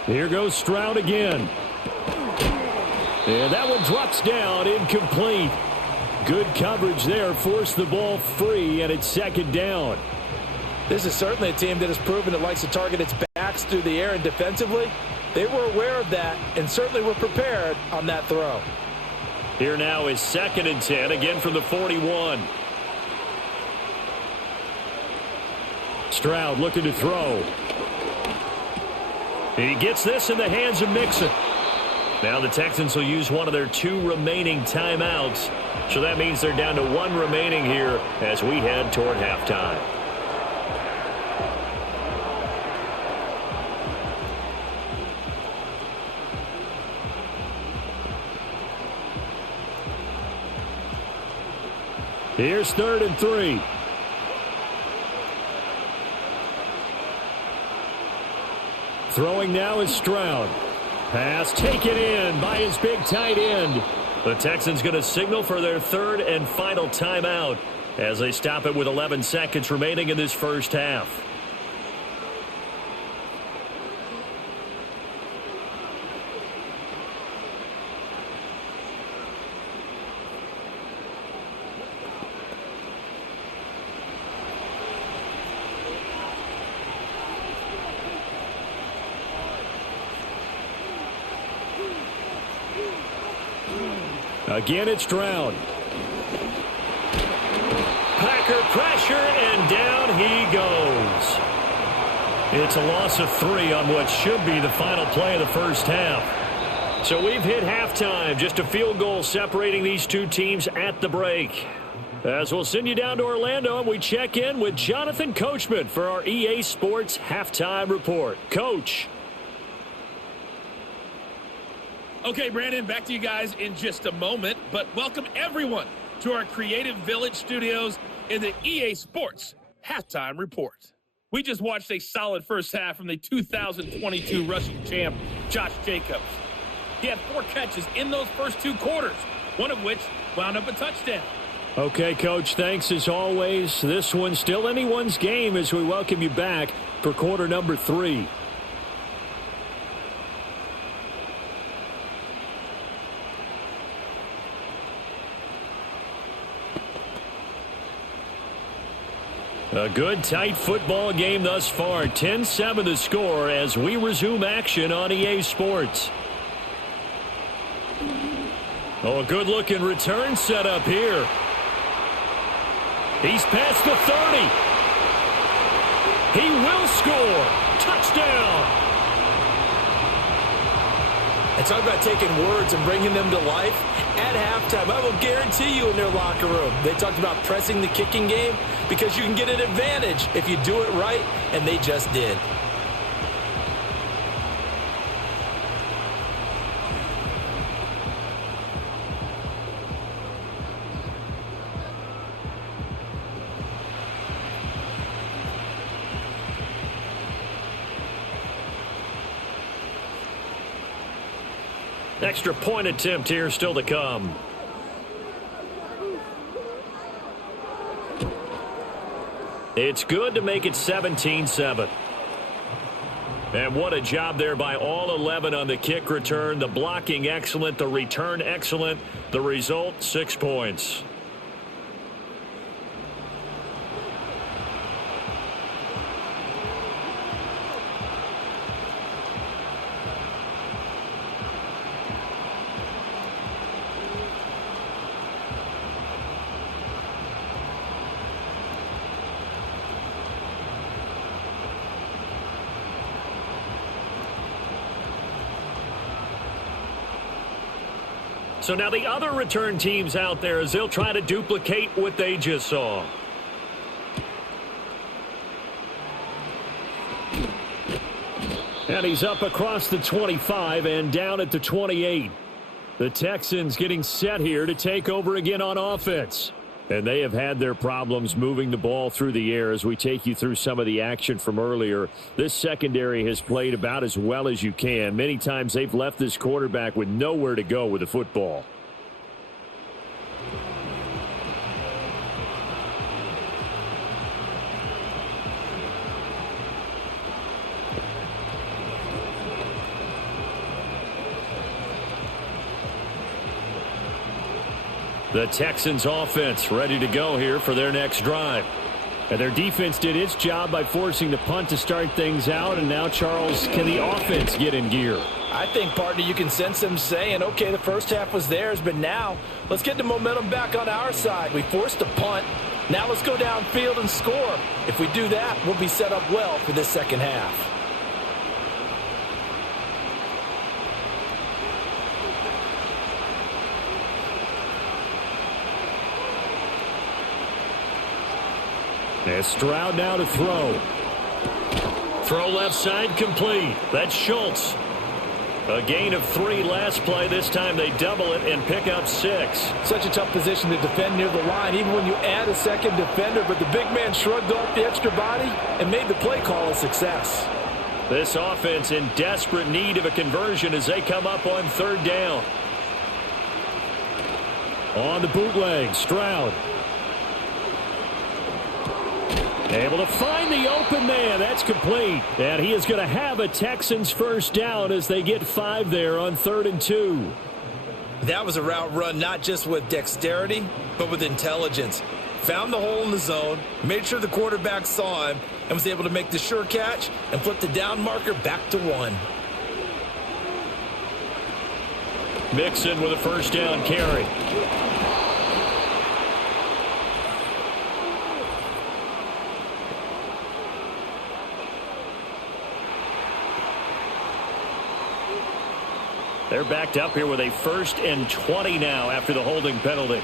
Here goes Stroud again. And that one drops down, incomplete. Good coverage there, forced the ball free, and it's 2nd down. This is certainly a team that has proven it likes to target its backs through the air, and defensively, they were aware of that and certainly were prepared on that throw. Here now is 2nd and 10, again from the 41. Stroud looking to throw. He gets this in the hands of Mixon. Now the Texans will use one of their 2 remaining timeouts. So that means they're down to 1 remaining here as we head toward halftime. Here's 3rd and 3. Throwing now is Stroud. Pass taken in by his big tight end. The Texans going to signal for their 3rd and final timeout as they stop it with 11 seconds remaining in this first half. Again, it's Stroud. Packer pressure, and down he goes. It's a loss of 3 on what should be the final play of the first half. So we've hit halftime. Just a field goal separating these 2 teams at the break. As we'll send you down to Orlando, and we check in with Jonathan Coachman for our EA Sports Halftime Report. Coach. Okay, Brandon, back to you guys in just a moment, but welcome everyone to our Creative Village studios in the EA Sports Halftime Report. We just watched a solid first half from the 2022 rushing champ, Josh Jacobs. He had 4 catches in those first 2 quarters, one of which wound up a touchdown. Okay, Coach, thanks as always. This one's still anyone's game as we welcome you back for quarter number 3. A good, tight football game thus far. 10-7 the score as we resume action on EA Sports. Oh, a good-looking return set up here. He's past the 30. He will score. Touchdown. And talk about taking words and bringing them to life. At halftime, I will guarantee you in their locker room, they talked about pressing the kicking game because you can get an advantage if you do it right, and they just did. Extra point attempt here still to come. It's good to make it 17-7. And what a job there by all 11 on the kick return. The blocking excellent, the return excellent. The result, 6 points. So now the other return teams out there as they'll try to duplicate what they just saw. And he's up across the 25 and down at the 28. The Texans getting set here to take over again on offense. And they have had their problems moving the ball through the air as we take you through some of the action from earlier. This secondary has played about as well as you can. Many times they've left this quarterback with nowhere to go with the football. The Texans offense ready to go here for their next drive. And their defense did its job by forcing the punt to start things out. And now, Charles, can the offense get in gear? I think, partner, you can sense them saying, okay, the first half was theirs, but now let's get the momentum back on our side. We forced a punt. Now let's go downfield and score. If we do that, we'll be set up well for this second half. And Stroud now to throw. Throw left side complete. That's Schultz. A gain of 3 last play. This time they double it and pick up 6. Such a tough position to defend near the line, even when you add a second defender. But the big man shrugged off the extra body and made the play call a success. This offense in desperate need of a conversion as they come up on 3rd down. On the bootleg, Stroud. Able to find the open man. That's complete. And he is going to have a Texans first down as they get 5 there on 3rd and 2. That was a route run not just with dexterity, but with intelligence. Found the hole in the zone, made sure the quarterback saw him, and was able to make the sure catch and flip the down marker back to 1. Mixon with a first down carry. They're backed up here with a 1st and 20 now after the holding penalty.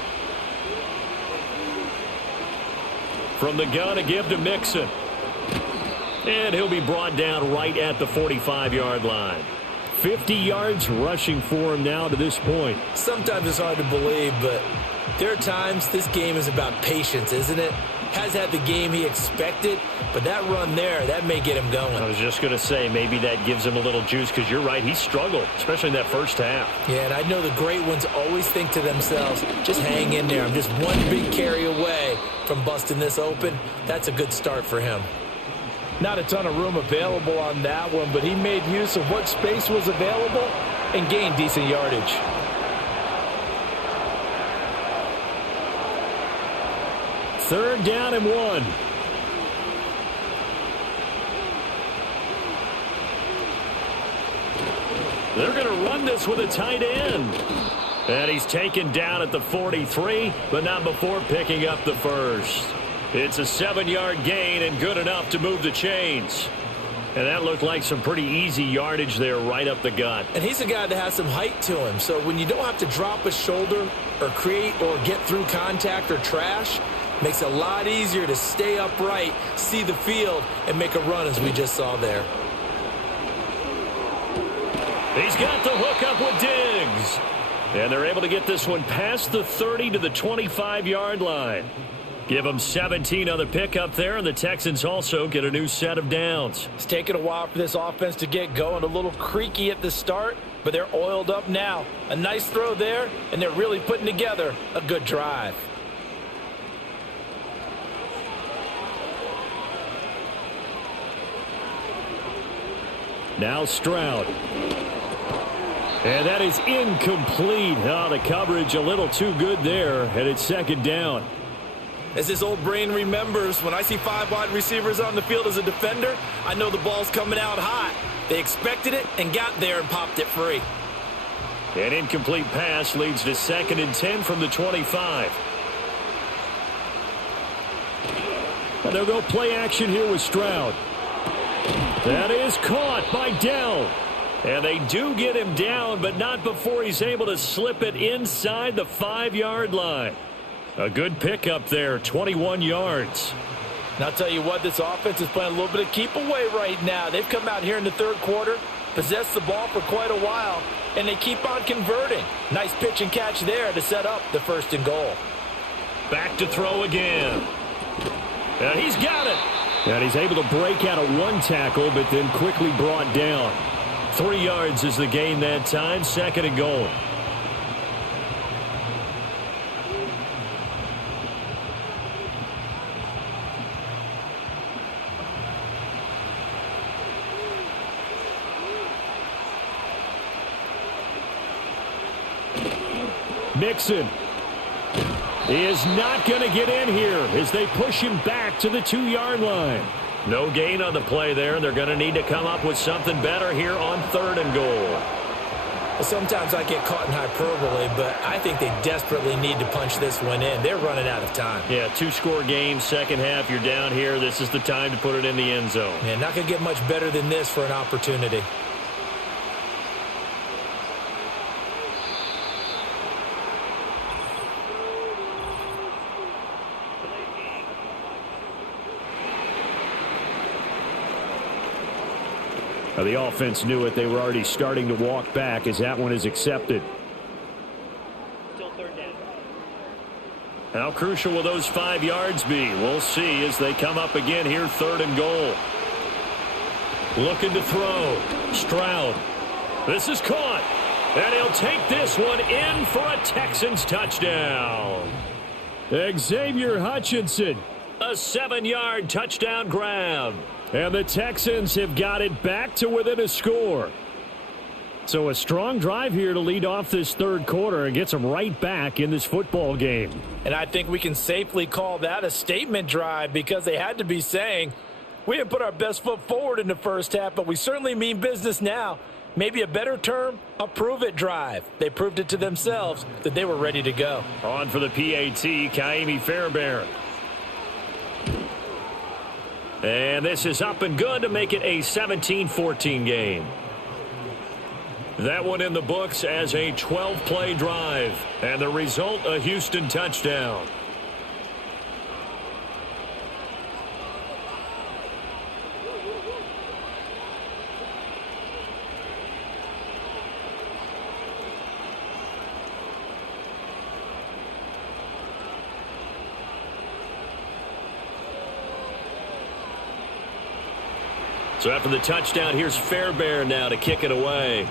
From the gun, a give to Mixon. And he'll be brought down right at the 45-yard line. 50 yards rushing for him now to this point. Sometimes it's hard to believe, but there are times this game is about patience, isn't it? Has had the game he expected, but that run there, that may get him going. I was just going to say, maybe that gives him a little juice, because you're right, he struggled, especially in that first half. Yeah, and I know the great ones always think to themselves, just hang in there. I'm just one big carry away from busting this open. That's a good start for him. Not a ton of room available on that one, but he made use of what space was available and gained decent yardage. Third down and 1. They're going to run this with a tight end. And he's taken down at the 43, but not before picking up the first. It's a 7-yard gain and good enough to move the chains. And that looked like some pretty easy yardage there right up the gut. And he's a guy that has some height to him. So when you don't have to drop a shoulder or create or get through contact or trash, makes it a lot easier to stay upright, see the field, and make a run as we just saw there. He's got the hook up with Diggs. And they're able to get this one past the 30 to the 25-yard line. Give them 17 on the pickup there, and the Texans also get a new set of downs. It's taken a while for this offense to get going. A little creaky at the start, but they're oiled up now. A nice throw there, and they're really putting together a good drive. Now Stroud. And that is incomplete. Oh, the coverage a little too good there, and it's second down. As this old brain remembers, when I see 5 wide receivers on the field as a defender, I know the ball's coming out hot. They expected it and got there and popped it free. An incomplete pass leads to 2nd and 10 from the 25. And they'll go play action here with Stroud. That is caught by Dell. And they do get him down, but not before he's able to slip it inside the 5-yard line. A good pickup there, 21 yards. And I'll tell you what, this offense is playing a little bit of keep away right now. They've come out here in the third quarter, possessed the ball for quite a while, and they keep on converting. Nice pitch and catch there to set up the 1st and goal. Back to throw again. And he's got it. And he's able to break out of 1 tackle, but then quickly brought down. 3 yards is the gain that time, 2nd and goal. Mixon is not going to get in here as they push him back to the 2-yard line. No gain on the play there. They're going to need to come up with something better here on 3rd and goal. Well, sometimes I get caught in hyperbole, but I think they desperately need to punch this one in. They're running out of time. Yeah, 2-score game, second half. You're down here. This is the time to put it in the end zone. Yeah, not going to get much better than this for an opportunity. The offense knew it. They were already starting to walk back as that one is accepted. Still 3rd down. How crucial will those 5 yards be? We'll see as they come up again here, 3rd and goal. Looking to throw. Stroud. This is caught. And he'll take this one in for a Texans touchdown. Xavier Hutchinson. A 7-yard touchdown grab. And the Texans have got it back to within a score. So a strong drive here to lead off this 3rd quarter and gets them right back in this football game. And I think we can safely call that a statement drive because they had to be saying, we didn't put our best foot forward in the first half, but we certainly mean business now. Maybe a better term, a prove-it drive. They proved it to themselves that they were ready to go. On for the PAT, Kaimi Fairbairn. And this is up and good to make it a 17-14 game. That one in the books as a 12-play drive. And the result, a Houston touchdown. So after the touchdown, here's Fairbairn now to kick it away.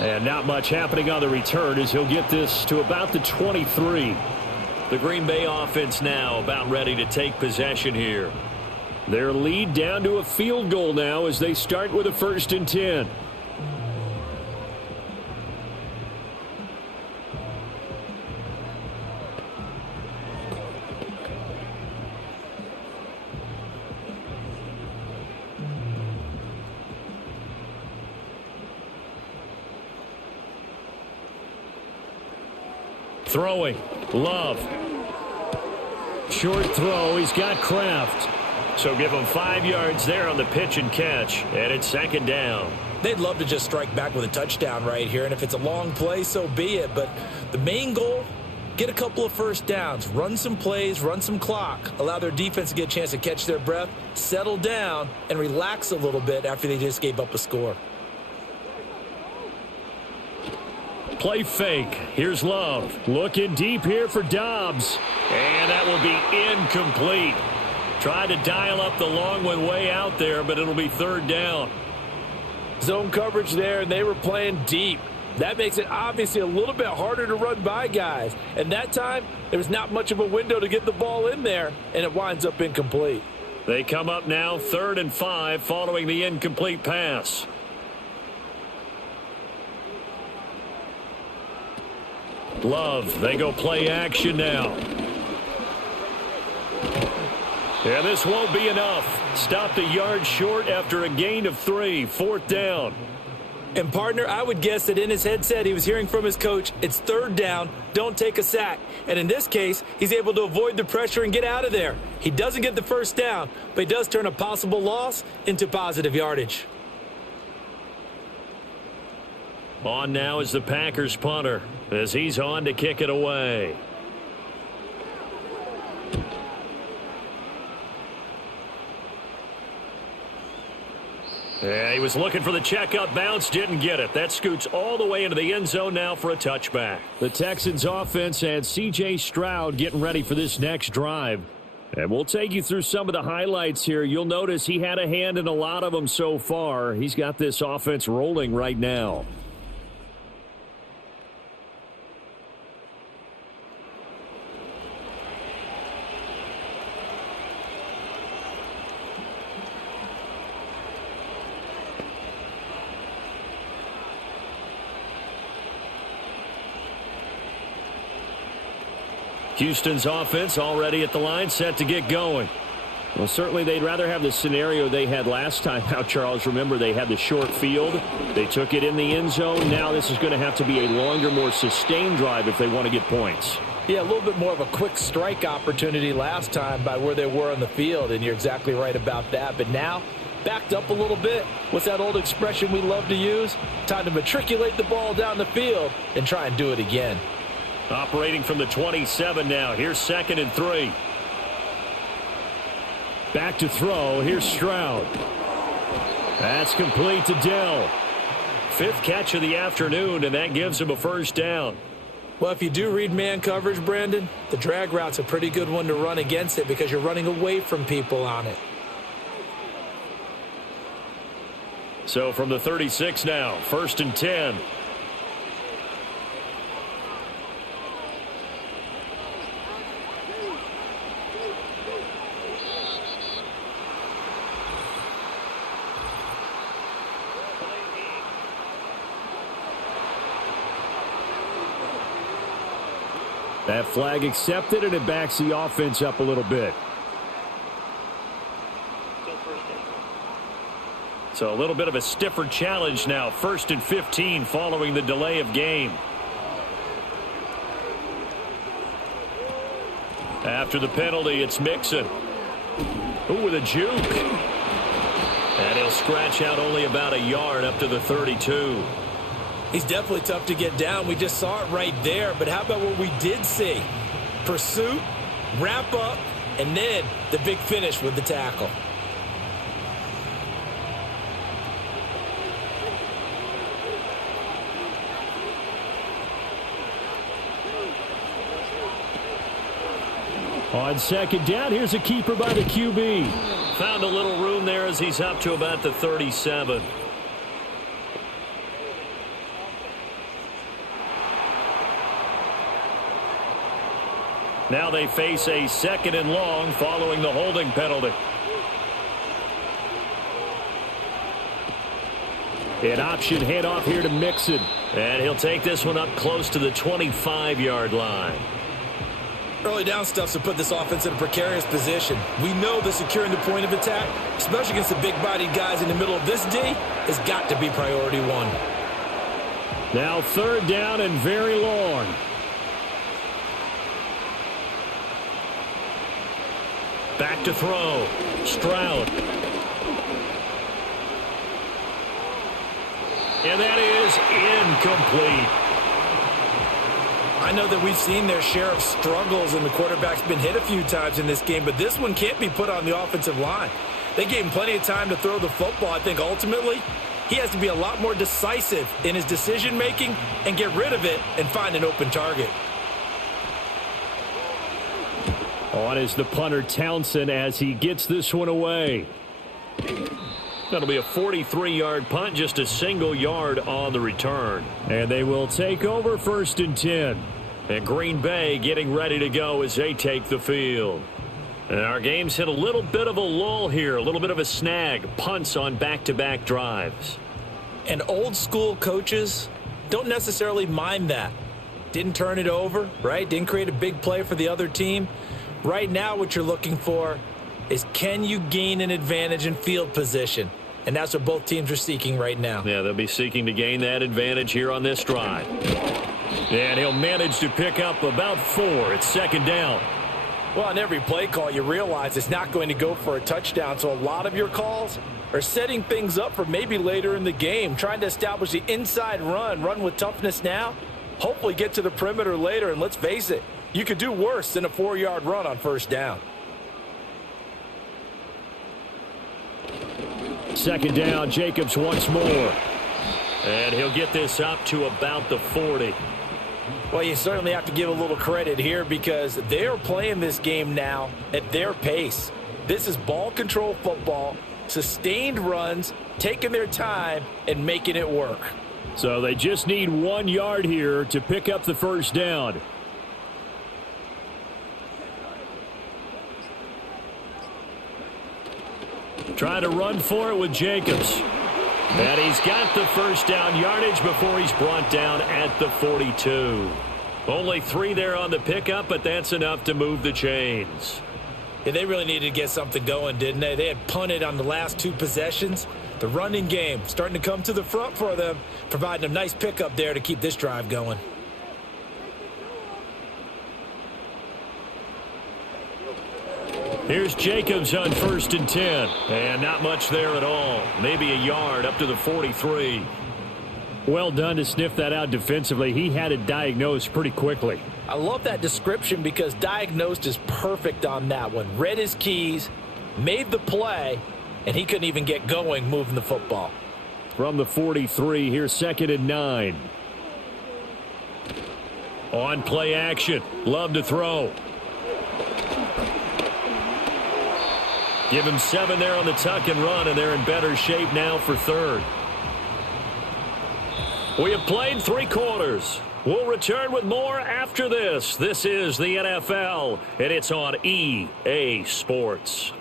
And not much happening on the return as he'll get this to about the 23. The Green Bay offense now about ready to take possession here. Their lead down to a field goal now as they start with a 1st and 10. Throwing. Love. Short throw. He's got Kraft. So give him 5 yards there on the pitch and catch. And it's 2nd down. They'd love to just strike back with a touchdown right here. And if it's a long play, so be it. But the main goal, get a couple of 1st downs. Run some plays, run some clock. Allow their defense to get a chance to catch their breath, settle down, and relax a little bit after they just gave up a score. Play fake. Here's Love. Looking deep here for Dobbs. And that will be incomplete. Tried to dial up the long one way out there, but it'll be 3rd down. Zone coverage there, and they were playing deep. That makes it obviously a little bit harder to run by guys. And that time, there was not much of a window to get the ball in there, and it winds up incomplete. They come up now 3rd and 5 following the incomplete pass. Love, they go play action now. And this won't be enough. Stopped a yard short after a gain of 3. 4th down. And, partner, I would guess that in his headset he was hearing from his coach, it's 3rd down, don't take a sack. And in this case, he's able to avoid the pressure and get out of there. He doesn't get the 1st down, but he does turn a possible loss into positive yardage. On now is the Packers punter as he's on to kick it away. Yeah, he was looking for the checkup bounce, didn't get it. That scoots all the way into the end zone now for a touchback. The Texans offense and C.J. Stroud getting ready for this next drive. And we'll take you through some of the highlights here. You'll notice he had a hand in a lot of them so far. He's got this offense rolling right now. Houston's offense already at the line, set to get going. Well, certainly they'd rather have the scenario they had last time out, Charles. Remember, they had the short field. They took it in the end zone. Now this is going to have to be a longer, more sustained drive if they want to get points. Yeah, a little bit more of a quick strike opportunity last time by where they were on the field, and you're exactly right about that. But now, backed up a little bit. What's that old expression we love to use? Time to matriculate the ball down the field and try and do it again. Operating from the 27 now. Here's 2nd and 3. Back to throw. Here's Stroud. That's complete to Dell. 5th catch of the afternoon, and that gives him a 1st down. Well, if you do read man coverage, Brandon, the drag route's a pretty good one to run against it because you're running away from people on it. So from the 36 now, 1st and 10. That flag accepted, and it backs the offense up a little bit. So a little bit of a stiffer challenge now. 1st and 15 following the delay of game. After the penalty, it's Mixon. Ooh, with a juke. And he'll scratch out only about a yard up to the 32. He's definitely tough to get down. We just saw it right there. But how about what we did see? Pursuit, wrap up, and then the big finish with the tackle. On second down, here's a keeper by the QB. Found a little room there as he's up to about the 37. Now they face a 2nd and long following the holding penalty. An option handoff here to Mixon. And he'll take this one up close to the 25-yard line. Early down stuff to put this offense in a precarious position. We know that securing the point of attack, especially against the big-bodied guys in the middle of this D, has got to be priority one. Now 3rd down and very long. Back to throw. Stroud. And that is incomplete. I know that we've seen their share of struggles and the quarterback's been hit a few times in this game, but this one can't be put on the offensive line. They gave him plenty of time to throw the football. I think ultimately he has to be a lot more decisive in his decision-making and get rid of it and find an open target. On is the punter Townsend as he gets this one away. That'll be a 43-yard punt, just a single yard on the return. And they will take over 1st and 10. And Green Bay getting ready to go as they take the field. And our game's hit a little bit of a lull here, a little bit of a snag. Punts on back-to-back drives. And old-school coaches don't necessarily mind that. Didn't turn it over, right? Didn't create a big play for the other team. Right now what you're looking for is, can you gain an advantage in field position? And that's what both teams are seeking right now. Yeah, they'll be seeking to gain that advantage here on this drive. And he'll manage to pick up about 4. It's 2nd down. Well, on every play call, you realize it's not going to go for a touchdown. So a lot of your calls are setting things up for maybe later in the game, trying to establish the inside run with toughness now, hopefully get to the perimeter later. And let's face it, you could do worse than a 4-yard run on 1st down. 2nd down, Jacobs once more. And he'll get this up to about the 40. Well, you certainly have to give a little credit here because they're playing this game now at their pace. This is ball control football, sustained runs, taking their time and making it work. So they just need 1 yard here to pick up the 1st down. Trying to run for it with Jacobs. And he's got the 1st down yardage before he's brought down at the 42. Only 3 there on the pickup, but that's enough to move the chains. Yeah, they really needed to get something going, didn't they? They had punted on the last 2 possessions. The running game starting to come to the front for them, providing a nice pickup there to keep this drive going. Here's Jacobs on 1st and 10. And not much there at all. Maybe a yard up to the 43. Well done to sniff that out defensively. He had it diagnosed pretty quickly. I love that description because diagnosed is perfect on that one. Read his keys, made the play, and he couldn't even get going moving the football. From the 43, here's 2nd and 9. On play action. Love to throw. Give him 7 there on the tuck and run, and they're in better shape now for 3rd. We have played 3 quarters. We'll return with more after this. This is the NFL, and it's on EA Sports.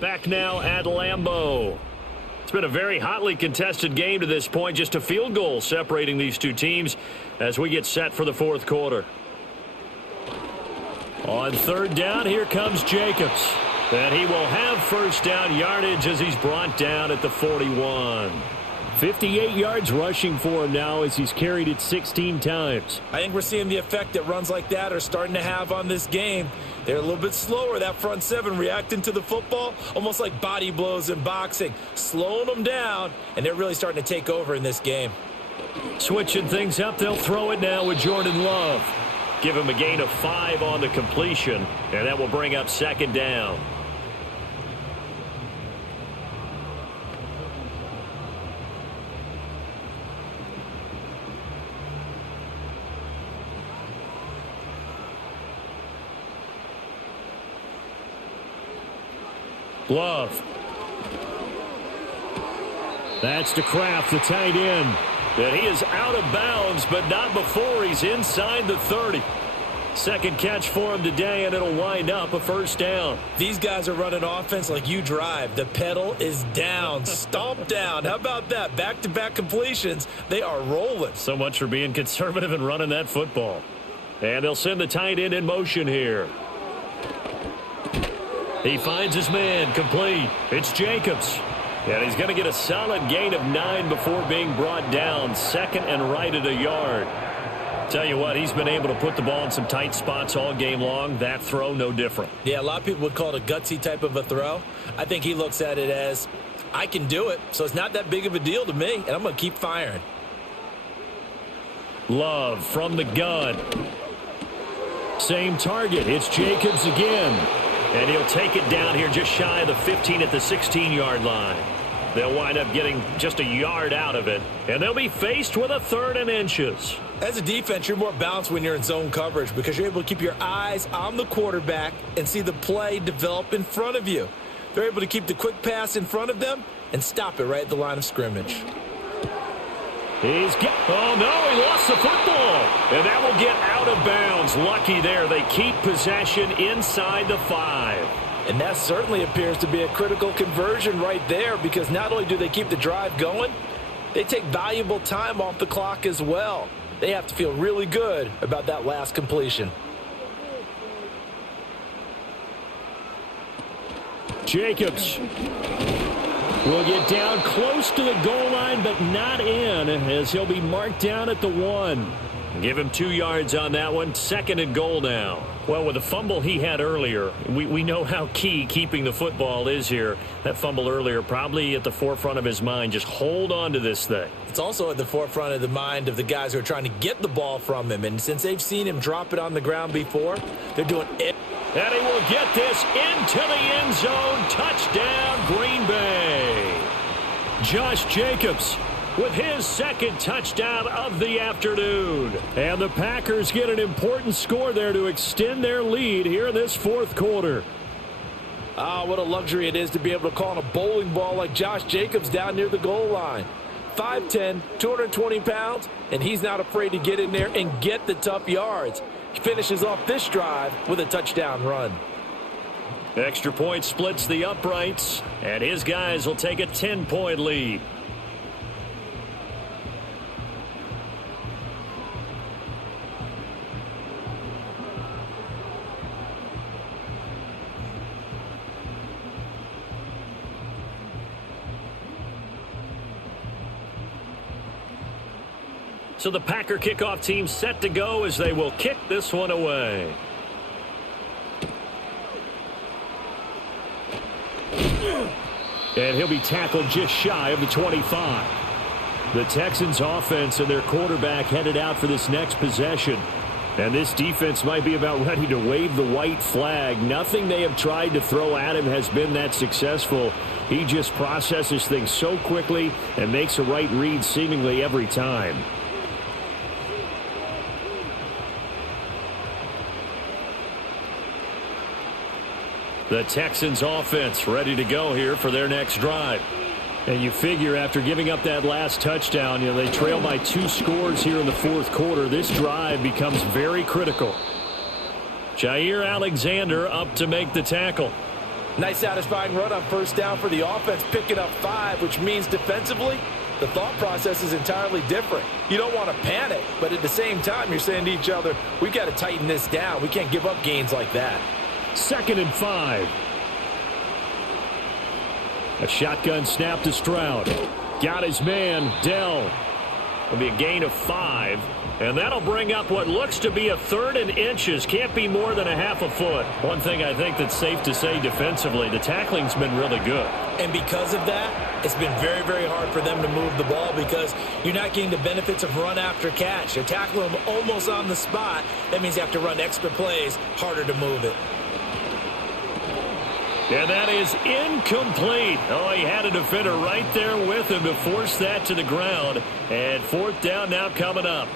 Back now at Lambeau. It's been a very hotly contested game to this point. Just a field goal separating these 2 teams as we get set for the 4th quarter. On 3rd down, here comes Jacobs. And he will have 1st down yardage as he's brought down at the 41. 58 yards rushing for him now as he's carried it 16 times. I think we're seeing the effect that runs like that are starting to have on this game. They're a little bit slower, that front 7 reacting to the football, almost like body blows in boxing, slowing them down, and they're really starting to take over in this game. Switching things up, they'll throw it now with Jordan Love. Give him a gain of 5 on the completion, and that will bring up 2nd down. Love. That's to Kraft, the tight end. And he is out of bounds, but not before he's inside the 30. Second catch for him today, and it'll wind up a first down. These guys are running offense like you drive. The pedal is down, stomp down. How about that? Back-to-back completions. They are rolling. So much for being conservative and running that football. And they'll send the tight end in motion here. He finds his man, complete. It's Jacobs. And he's going to get a solid gain of 9 before being brought down. Second and right at a yard. Tell you what, he's been able to put the ball in some tight spots all game long. That throw, no different. Yeah, a lot of people would call it a gutsy type of a throw. I think he looks at it as, I can do it, so it's not that big of a deal to me, and I'm going to keep firing. Love from the gun. Same target. It's Jacobs again. And he'll take it down here just shy of the 15 at the 16-yard line. They'll wind up getting just a yard out of it. And they'll be faced with a 3rd and inches. As a defense, you're more balanced when you're in zone coverage because you're able to keep your eyes on the quarterback and see the play develop in front of you. They're able to keep the quick pass in front of them and stop it right at the line of scrimmage. Oh, no, he lost the football. And that will get out of bounds. Lucky there. They keep possession inside the 5. And that certainly appears to be a critical conversion right there because not only do they keep the drive going, they take valuable time off the clock as well. They have to feel really good about that last completion. Jacobs will get down close to the goal line, but not in, as he'll be marked down at the 1. Give him 2 yards on that one. 2nd and goal now. Well, with the fumble he had earlier, we know how key keeping the football is here. That fumble earlier probably at the forefront of his mind. Just hold on to this thing. It's also at the forefront of the mind of the guys who are trying to get the ball from him. And since they've seen him drop it on the ground before, they're doing it. And he will get this into the end zone. Touchdown, Green Bay. Josh Jacobs with his 2nd touchdown of the afternoon. And the Packers get an important score there to extend their lead here in this 4th quarter. Ah, what a luxury it is to be able to call on a bowling ball like Josh Jacobs down near the goal line. 5'10", 220 pounds, and he's not afraid to get in there and get the tough yards. He finishes off this drive with a touchdown run. Extra point splits the uprights, and his guys will take a 10-point lead. So the Packer kickoff team set to go as they will kick this one away. And he'll be tackled just shy of the 25. The Texans offense and their quarterback headed out for this next possession. And this defense might be about ready to wave the white flag. Nothing they have tried to throw at him has been that successful. He just processes things so quickly and makes a right read seemingly every time. The Texans offense ready to go here for their next drive. And you figure after giving up that last touchdown, they trail by 2 scores here in the 4th quarter. This drive becomes very critical. Jair Alexander up to make the tackle. Nice satisfying run on first down for the offense, picking up 5, which means defensively, the thought process is entirely different. You don't want to panic, but at the same time, you're saying to each other, we've got to tighten this down. We can't give up gains like that. 2nd and 5. A shotgun snap to Stroud. Got his man, Dell. It'll be a gain of 5. And that'll bring up what looks to be a 3rd and inches. Can't be more than a half a foot. One thing I think that's safe to say defensively, the tackling's been really good. And because of that, it's been very, very hard for them to move the ball because you're not getting the benefits of run after catch. They're tackling them almost on the spot. That means you have to run extra plays, harder to move it. And that is incomplete. Oh, he had a defender right there with him to force that to the ground. And 4th down now coming up.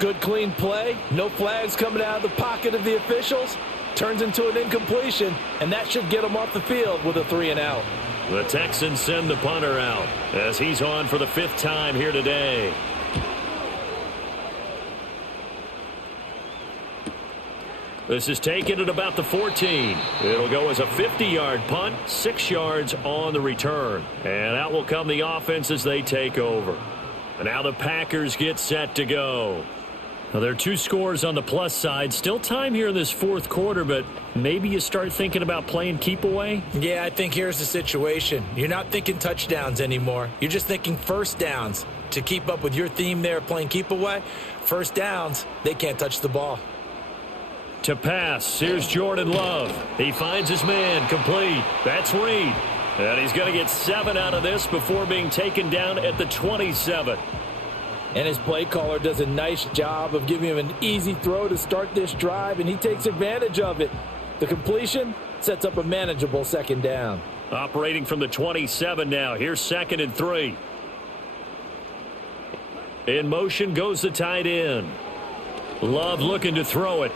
Good, clean play. No flags coming out of the pocket of the officials. turns into an incompletion, and that should get him off the field with a 3-and-out. The Texans send the punter out as he's on for the 5th time here today. This is taken at about the 14. It'll go as a 50-yard punt, 6 yards on the return. And out will come the offense as they take over. And now the Packers get set to go. Now, there are 2 scores on the plus side. Still time here in this 4th quarter, but maybe you start thinking about playing keep away? Yeah, I think here's the situation. You're not thinking touchdowns anymore. You're just thinking first downs. To keep up with your theme there, playing keep away, first downs, they can't touch the ball. To pass, here's Jordan Love. He finds his man, complete. That's Reed. And he's going to get 7 out of this before being taken down at the 27. And his play caller does a nice job of giving him an easy throw to start this drive, and he takes advantage of it. The completion sets up a manageable 2nd down. Operating from the 27 now. Here's 2nd and 3. In motion goes the tight end. Love looking to throw it.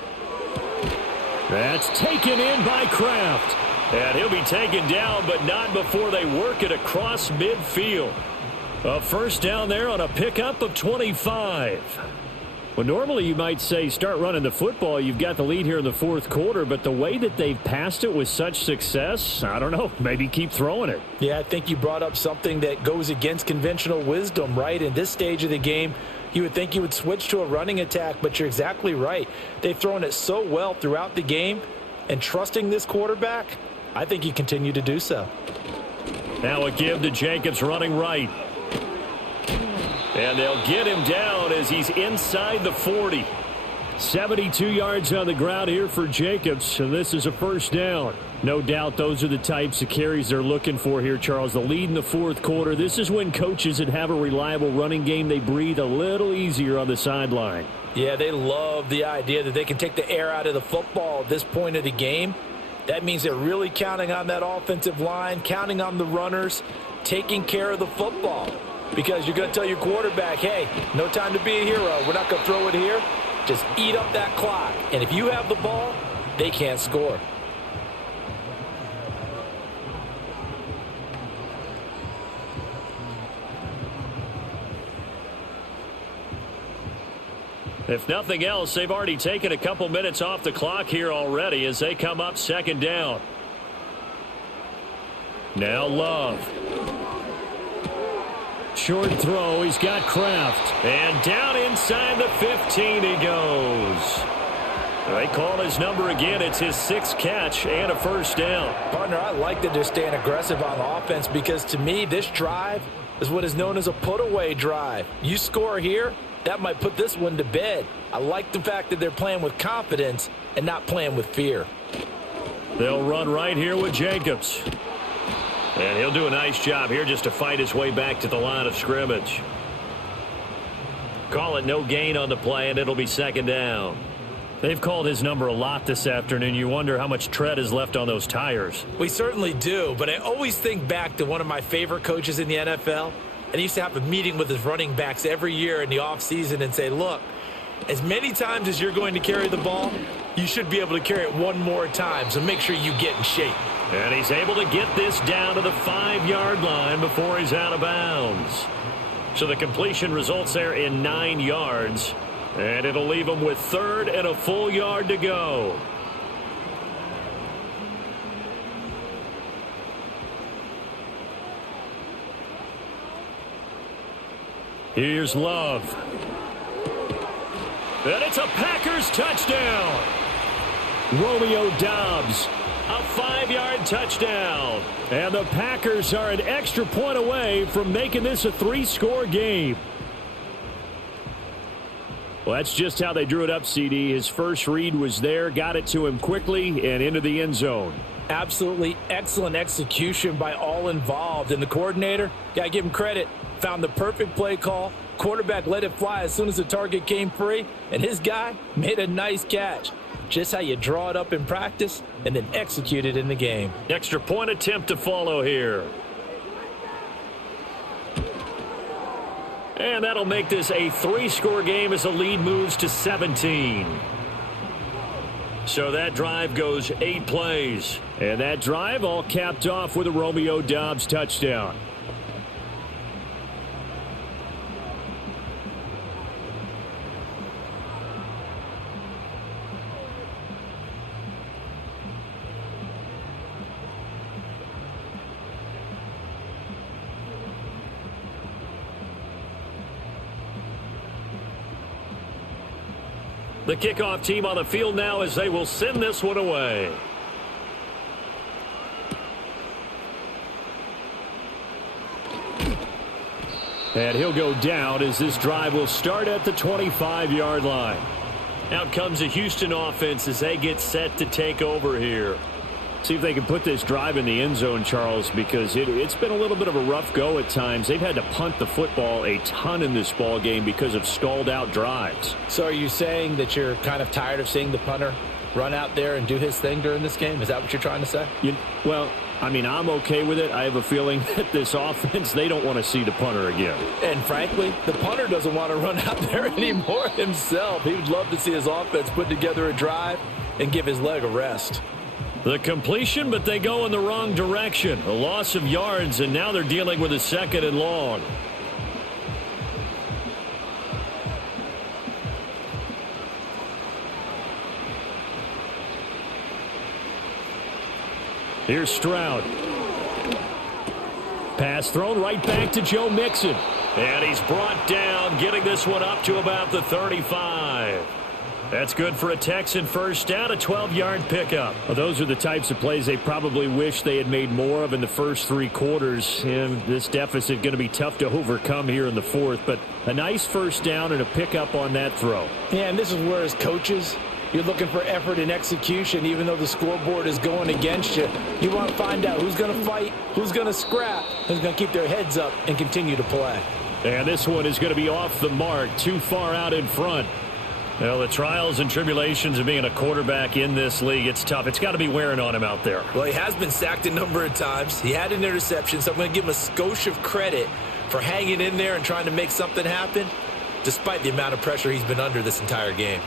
That's taken in by Kraft. And he'll be taken down, but not before they work it across midfield. A first down there on a pickup of 25. Well, normally you might say start running the football. You've got the lead here in the 4th quarter, but the way that they've passed it with such success, I don't know, maybe keep throwing it. Yeah, I think you brought up something that goes against conventional wisdom, right? In this stage of the game, you would think you would switch to a running attack, but you're exactly right. They've thrown it so well throughout the game, and trusting this quarterback, I think you continue to do so. Now a give to Jacobs running right. And they'll get him down as he's inside the 40. 72 yards on the ground here for Jacobs, and this is a first down. No doubt those are the types of carries they're looking for here, Charles. The lead in the 4th quarter. This is when coaches that have a reliable running game, they breathe a little easier on the sideline. Yeah, they love the idea that they can take the air out of the football at this point of the game. That means they're really counting on that offensive line, counting on the runners, taking care of the football. Because you're going to tell your quarterback, hey, no time to be a hero. We're not going to throw it here. Just eat up that clock. And if you have the ball, they can't score. If nothing else, they've already taken a couple minutes off the clock here already as they come up 2nd down. Now Love. Short throw. He's got Kraft. And down inside the 15 he goes. They call his number again. It's his 6th catch and a first down. Partner, I like that they're staying aggressive on offense because to me, this drive is what is known as a put-away drive. You score here, that might put this one to bed. I like the fact that they're playing with confidence and not playing with fear. They'll run right here with Jacobs. And he'll do a nice job here just to fight his way back to the line of scrimmage. Call it no gain on the play, and it'll be 2nd down. They've called his number a lot this afternoon. You wonder how much tread is left on those tires. We certainly do, but I always think back to one of my favorite coaches in the NFL. And he used to have a meeting with his running backs every year in the offseason and say, look, as many times as you're going to carry the ball, you should be able to carry it one more time, so make sure you get in shape. And he's able to get this down to the 5-yard line before he's out of bounds. So the completion results there in 9 yards. And it'll leave him with 3rd and a full yard to go. Here's Love. And it's a Packers touchdown. Romeo Doubs. A 5-yard touchdown. And the Packers are an extra point away from making this a 3-score game. Well, that's just how they drew it up, CD. His first read was there, got it to him quickly, and into the end zone. Absolutely excellent execution by all involved. And the coordinator, got to give him credit, found the perfect play call. Quarterback let it fly as soon as the target came free, and his guy made a nice catch. Just how you draw it up in practice and then execute it in the game. Extra point attempt to follow here. And that'll make this a 3-score game as the lead moves to 17. So that drive goes 8 plays. And that drive all capped off with a Romeo Doubs touchdown. The kickoff team on the field now as they will send this one away. And he'll go down as this drive will start at the 25-yard line. Out comes the Houston offense as they get set to take over here. See if they can put this drive in the end zone, Charles, because it's been a little bit of a rough go at times. They've had to punt the football a ton in this ball game because of stalled out drives. So are you saying that you're kind of tired of seeing the punter run out there and do his thing during this game? Is that what you're trying to say? Well, I mean, I'm okay with it. I have a feeling that this offense, they don't want to see the punter again. And frankly, the punter doesn't want to run out there anymore himself. He would love to see his offense put together a drive and give his leg a rest. The completion, but they go in the wrong direction. A loss of yards, and now they're dealing with a 2nd and long. Here's Stroud. Pass thrown right back to Joe Mixon. And he's brought down, getting this one up to about the 35. That's good for a Texan first down, a 12-yard pickup. Well, those are the types of plays they probably wish they had made more of in the first 3 quarters. And this deficit going to be tough to overcome here in the 4th. But a nice first down and a pickup on that throw. Yeah, and this is where as coaches, you're looking for effort and execution, even though the scoreboard is going against you. You want to find out who's going to fight, who's going to scrap, who's going to keep their heads up and continue to play. And this one is going to be off the mark, too far out in front. Well, the trials and tribulations of being a quarterback in this league, it's tough. It's got to be wearing on him out there. Well, he has been sacked a number of times. He had an interception, so I'm going to give him a skosh of credit for hanging in there and trying to make something happen, despite the amount of pressure he's been under this entire game.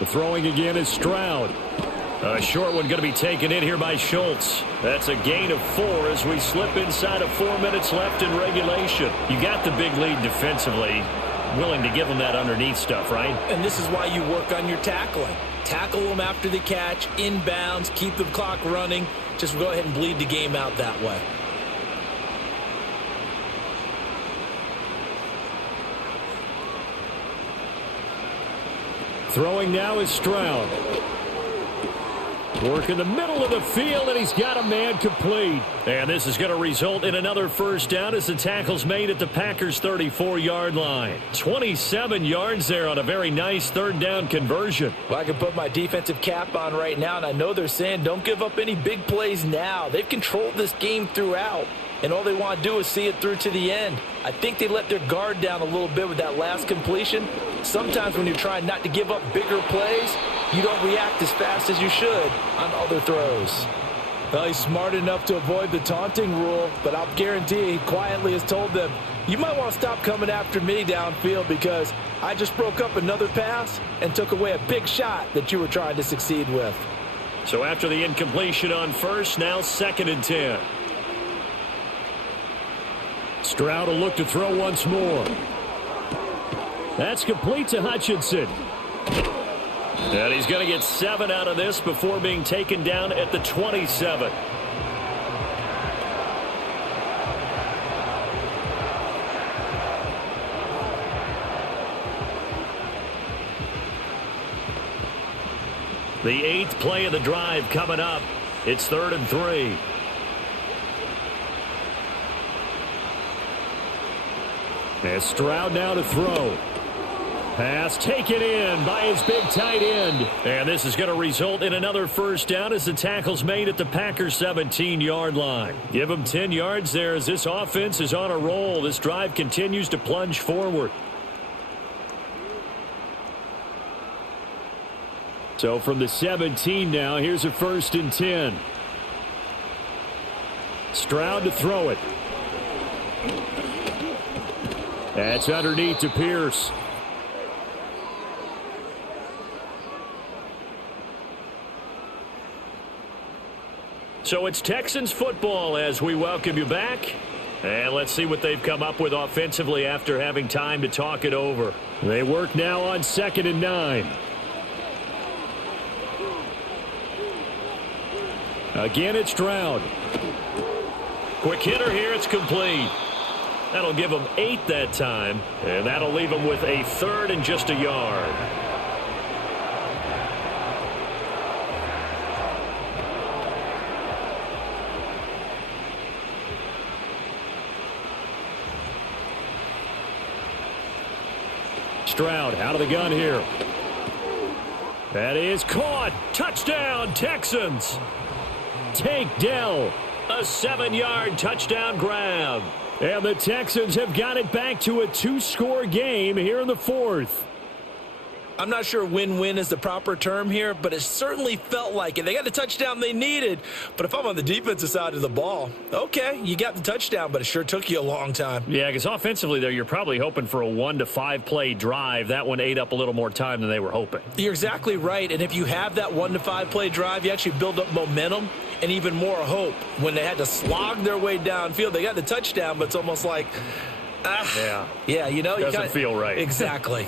The throwing again is Stroud. A short one going to be taken in here by Schultz. That's a gain of 4 as we slip inside of 4 minutes left in regulation. You got the big lead defensively. Willing to give them that underneath stuff, right? And this is why you work on your tackling. Tackle them after the catch, inbounds, keep the clock running. Just go ahead and bleed the game out that way. Throwing now is Stroud. Work in the middle of the field, and he's got a man complete. And this is going to result in another first down as the tackle's made at the Packers' 34-yard line. 27 yards there on a very nice 3rd down conversion. Well, I can put my defensive cap on right now, and I know they're saying don't give up any big plays now. They've controlled this game throughout, and all they want to do is see it through to the end. I think they let their guard down a little bit with that last completion. Sometimes when you're trying not to give up bigger plays, you don't react as fast as you should on other throws. Well, he's smart enough to avoid the taunting rule, but I'll guarantee he quietly has told them, you might want to stop coming after me downfield because I just broke up another pass and took away a big shot that you were trying to succeed with. So after the incompletion on first, now 2nd and 10. Stroud will look to throw once more. That's complete to Hutchinson. And he's going to get 7 out of this before being taken down at the 27. The 8th play of the drive coming up. It's 3rd and 3. And Stroud now to throw. Pass taken in by his big tight end. And this is going to result in another first down as the tackle's made at the Packers' 17-yard line. Give them 10 yards there as this offense is on a roll. This drive continues to plunge forward. So from the 17 now, here's a 1st and 10. Stroud to throw it. That's underneath to Pierce. So it's Texans football as we welcome you back. And let's see what they've come up with offensively after having time to talk it over. They work now on 2nd and 9. Again, it's Stroud. Quick hitter here. It's complete. That'll give them 8 that time. And that'll leave them with a 3rd and just a yard. Stroud out of the gun here. That is caught. Touchdown, Texans. Tank Dell. A 7-yard touchdown grab. And the Texans have got it back to a 2-score game here in the 4th. I'm not sure win-win is the proper term here, but it certainly felt like it. They got the touchdown they needed, but if I'm on the defensive side of the ball, okay, you got the touchdown, but it sure took you a long time. Yeah, because offensively, though, you're probably hoping for a 1 to 5 play drive. That one ate up a little more time than they were hoping. You're exactly right, and if you have that 1 to 5 play drive, you actually build up momentum and even more hope. When they had to slog their way downfield, they got the touchdown, but it's almost like, yeah, you know, doesn't feel right. Exactly.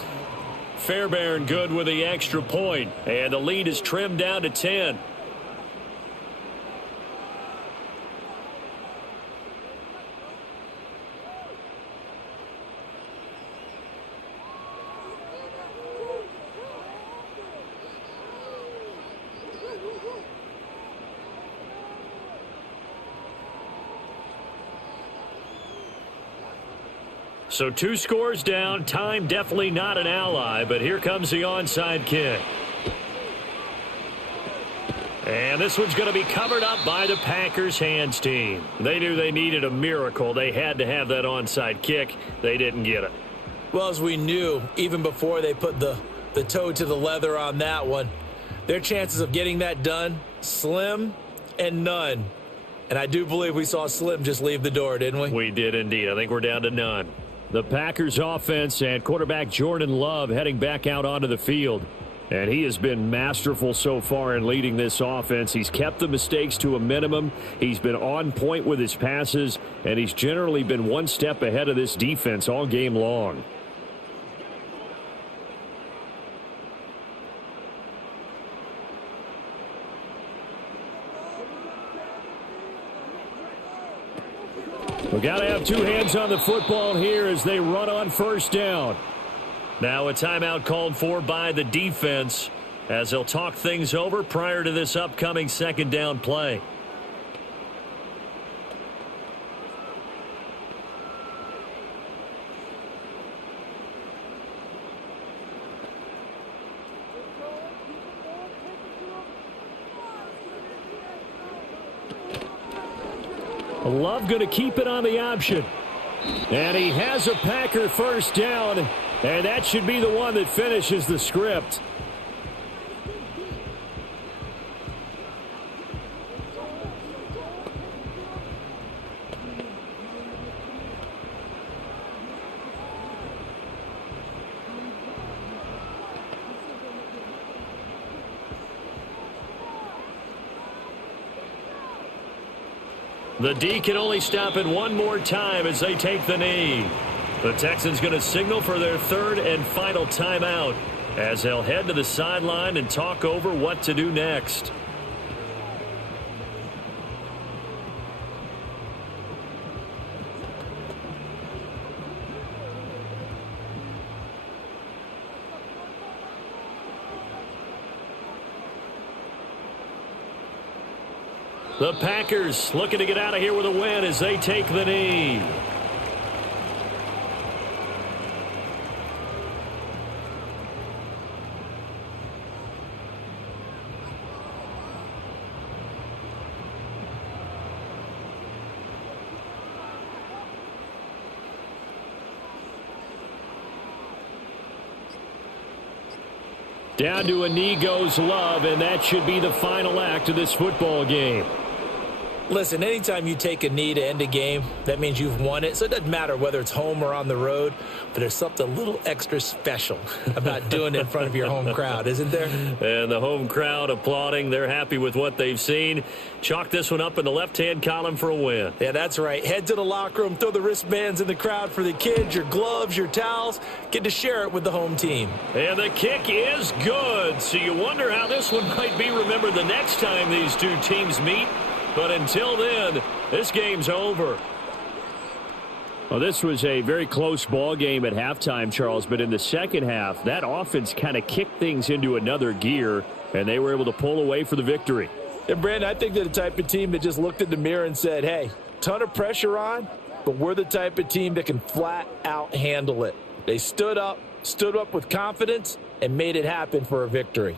Fairbairn good with the extra point, and the lead is trimmed down to 10. So 2 scores down, time definitely not an ally, but here comes the onside kick. And this one's going to be covered up by the Packers hands team. They knew they needed a miracle. They had to have that onside kick. They didn't get it. Well, as we knew, even before they put the toe to the leather on that one, their chances of getting that done, slim and none. And I do believe we saw Slim just leave the door, didn't we? We did indeed. I think we're down to none. The Packers offense and quarterback Jordan Love heading back out onto the field. And he has been masterful so far in leading this offense. He's kept the mistakes to a minimum. He's been on point with his passes. And he's generally been one step ahead of this defense all game long. We've got to have 2 hands on the football here as they run on 1st down. Now a timeout called for by the defense as they'll talk things over prior to this upcoming 2nd down play. Love going to keep it on the option. And he has a Packer 1st down, and that should be the one that finishes the script. The D can only stop it one more time as they take the knee. The Texans going to signal for their 3rd and final timeout as they'll head to the sideline and talk over what to do next. The Packers looking to get out of here with a win as they take the knee. Down to a knee goes Love, and that should be the final act of this football game. Listen, anytime you take a knee to end a game, that means you've won it. So it doesn't matter whether it's home or on the road, but there's something a little extra special about doing it in front of your home crowd, isn't there? And the home crowd applauding. They're happy with what they've seen. Chalk this one up in the left-hand column for a win. Yeah, that's right. Head to the locker room, throw the wristbands in the crowd for the kids, your gloves, your towels. Get to share it with the home team. And the kick is good. So you wonder how this one might be remembered the next time these two teams meet. But until then, this game's over. Well, this was a very close ball game at halftime, Charles. But in the second half, that offense kind of kicked things into another gear, and they were able to pull away for the victory. And, Brandon, I think they're the type of team that just looked in the mirror and said, hey, ton of pressure on, but we're the type of team that can flat out handle it. They stood up with confidence, and made it happen for a victory.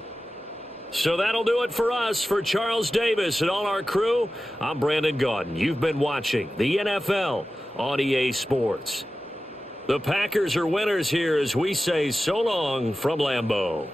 So that'll do it for us. For Charles Davis and all our crew, I'm Brandon Gaudin. You've been watching the NFL on EA Sports. The Packers are winners here as we say so long from Lambeau.